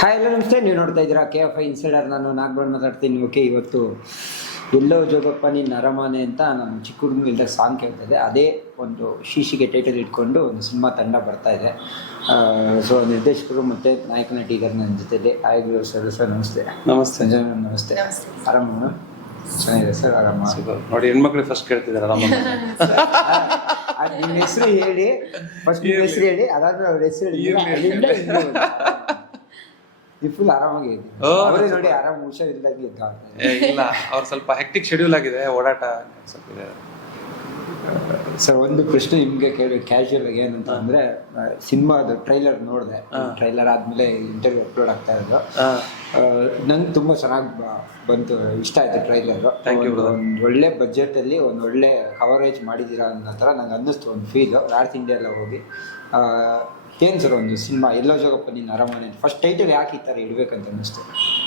Hi ಎಲ್ಲ ನಮಸ್ತೆ. ನೀವು ನೋಡ್ತಾ ಇದ್ದೀರಾ ಕೆ ಎಫ್ ಐ ಇನ್ಸೈಡರ್ ನಾನು ನಾಗಬಾಳ್ ಮಾತಾಡ್ತೀನಿ. ಓಕೆ ಇವತ್ತು ಎಲ್ಲೋ ಜೋಗಪ್ಪ ನಿನ್ನ ಅರಮನೆ ಅಂತ ನಾನು ಚಿಕ್ಕ ಹುಡುಗನಿಂದ ಸಾಂಗ್ ಕೇಳ್ತಿದ್ದೆ. ಅದೇ ಒಂದು ಶೀಶಿಗೆ ಟೈಟಲ್ ಇಟ್ಕೊಂಡು ಒಂದು ಸಿನಿಮಾ ತಂಡ ಬರ್ತಾ ಇದೆ. ಸೊ ನಿರ್ದೇಶಕರು ಮತ್ತು ನಾಯಕ ನಟಿಗರ್ ನನ್ನ ಜೊತೆಲಿ ಆಯ್ಗಳು ಸರ್. ಸರ್ ನಮಸ್ತೆ. ನಮಸ್ತೆ. ಸಂಜಯ್ ಮ್ಯಾಮ್ ನಮಸ್ತೆ. ಆರಾಮ ಚೆನ್ನಾಗಿದೆ ಸರ್ ಆರಾಮ. ನೋಡಿ ಹೆಣ್ಮಕ್ಳು ಫಸ್ಟ್ ಕೇಳ್ತಿದ್ದಾರೆ. ಆರಾಮ ನಿಮ್ಮ ಹೆಸರು ಹೇಳಿ. ಫಸ್ಟ್ ನಿಮ್ಮ ಹೆಸರು ಹೇಳಿ. ಅದಾದ್ಮೇಲೆ ಅವ್ರ ಹೆಸರು ಹೇಳಿ ಇರ್ಲಿ. ಅಲ್ಲಿಂದ ಇಲ್ಲಿ ಒಂದು. ನೀವು ಫುಲ್ ಆರಾಮಾಗಿ ಓ, ಅವರೇ. ನೋಡಿ ಆರಾಮ್ ಹುಷಾರಿಲ್ದಂಗೆ ಇದ್ದ ಇಲ್ಲ ಅವ್ರು ಸ್ವಲ್ಪ ಹೆಕ್ಟಿಕ್ ಶೆಡ್ಯೂಲ್ ಆಗಿದೆ ಓಡಾಟ ಸ್ವಲ್ಪ ಇದೆ. ಸರ್ ಒಂದು ಪ್ರಶ್ನೆ ನಿಮ್ಗೆ ಕೇಳಿ ಕ್ಯಾಶುಯಲ್ ಆಗಿ ಏನಂತ ಅಂದ್ರೆ ಸಿನಿಮಾದ ಟ್ರೈಲರ್ ನೋಡಿದೆ. ಟ್ರೈಲರ್ ಆದ್ಮೇಲೆ ಇಂಟರ್ವ್ಯೂ ಅಪ್ಲೋಡ್ ಆಗ್ತಾ ಇರೋದು. ನಂಗೆ ತುಂಬಾ ಚೆನ್ನಾಗಿ ಬಂತು ಇಷ್ಟ ಆಯ್ತು ಟ್ರೈಲರ್ Thank you, brother. ಒಂದು ಒಳ್ಳೆ ಬಜೆಟ್ ಅಲ್ಲಿ ಒಂದು ಒಳ್ಳೆ ಕವರೇಜ್ ಮಾಡಿದೀರಾ ಅನ್ನೋ ತರ ನಂಗೆ ಅನ್ನಿಸ್ತು ಒಂದು ಫೀಲ್ ನಾರ್ತ್ ಇಂಡಿಯಾ ಎಲ್ಲ ಹೋಗಿ. ಆ, ಏನ್ ಸರ್ ಒಂದು ಸಿನಿಮಾ? ಎಲ್ಲೋ ಜೋಗಪ್ಪ ನಿನ್ನ ಅರಮನೆ ಫಸ್ಟ್ ಟೈಟಲ್ ಯಾಕೆ ಈ ಥರ ಇಡ್ಬೇಕಂತ ಅನ್ನಿಸ್ತು?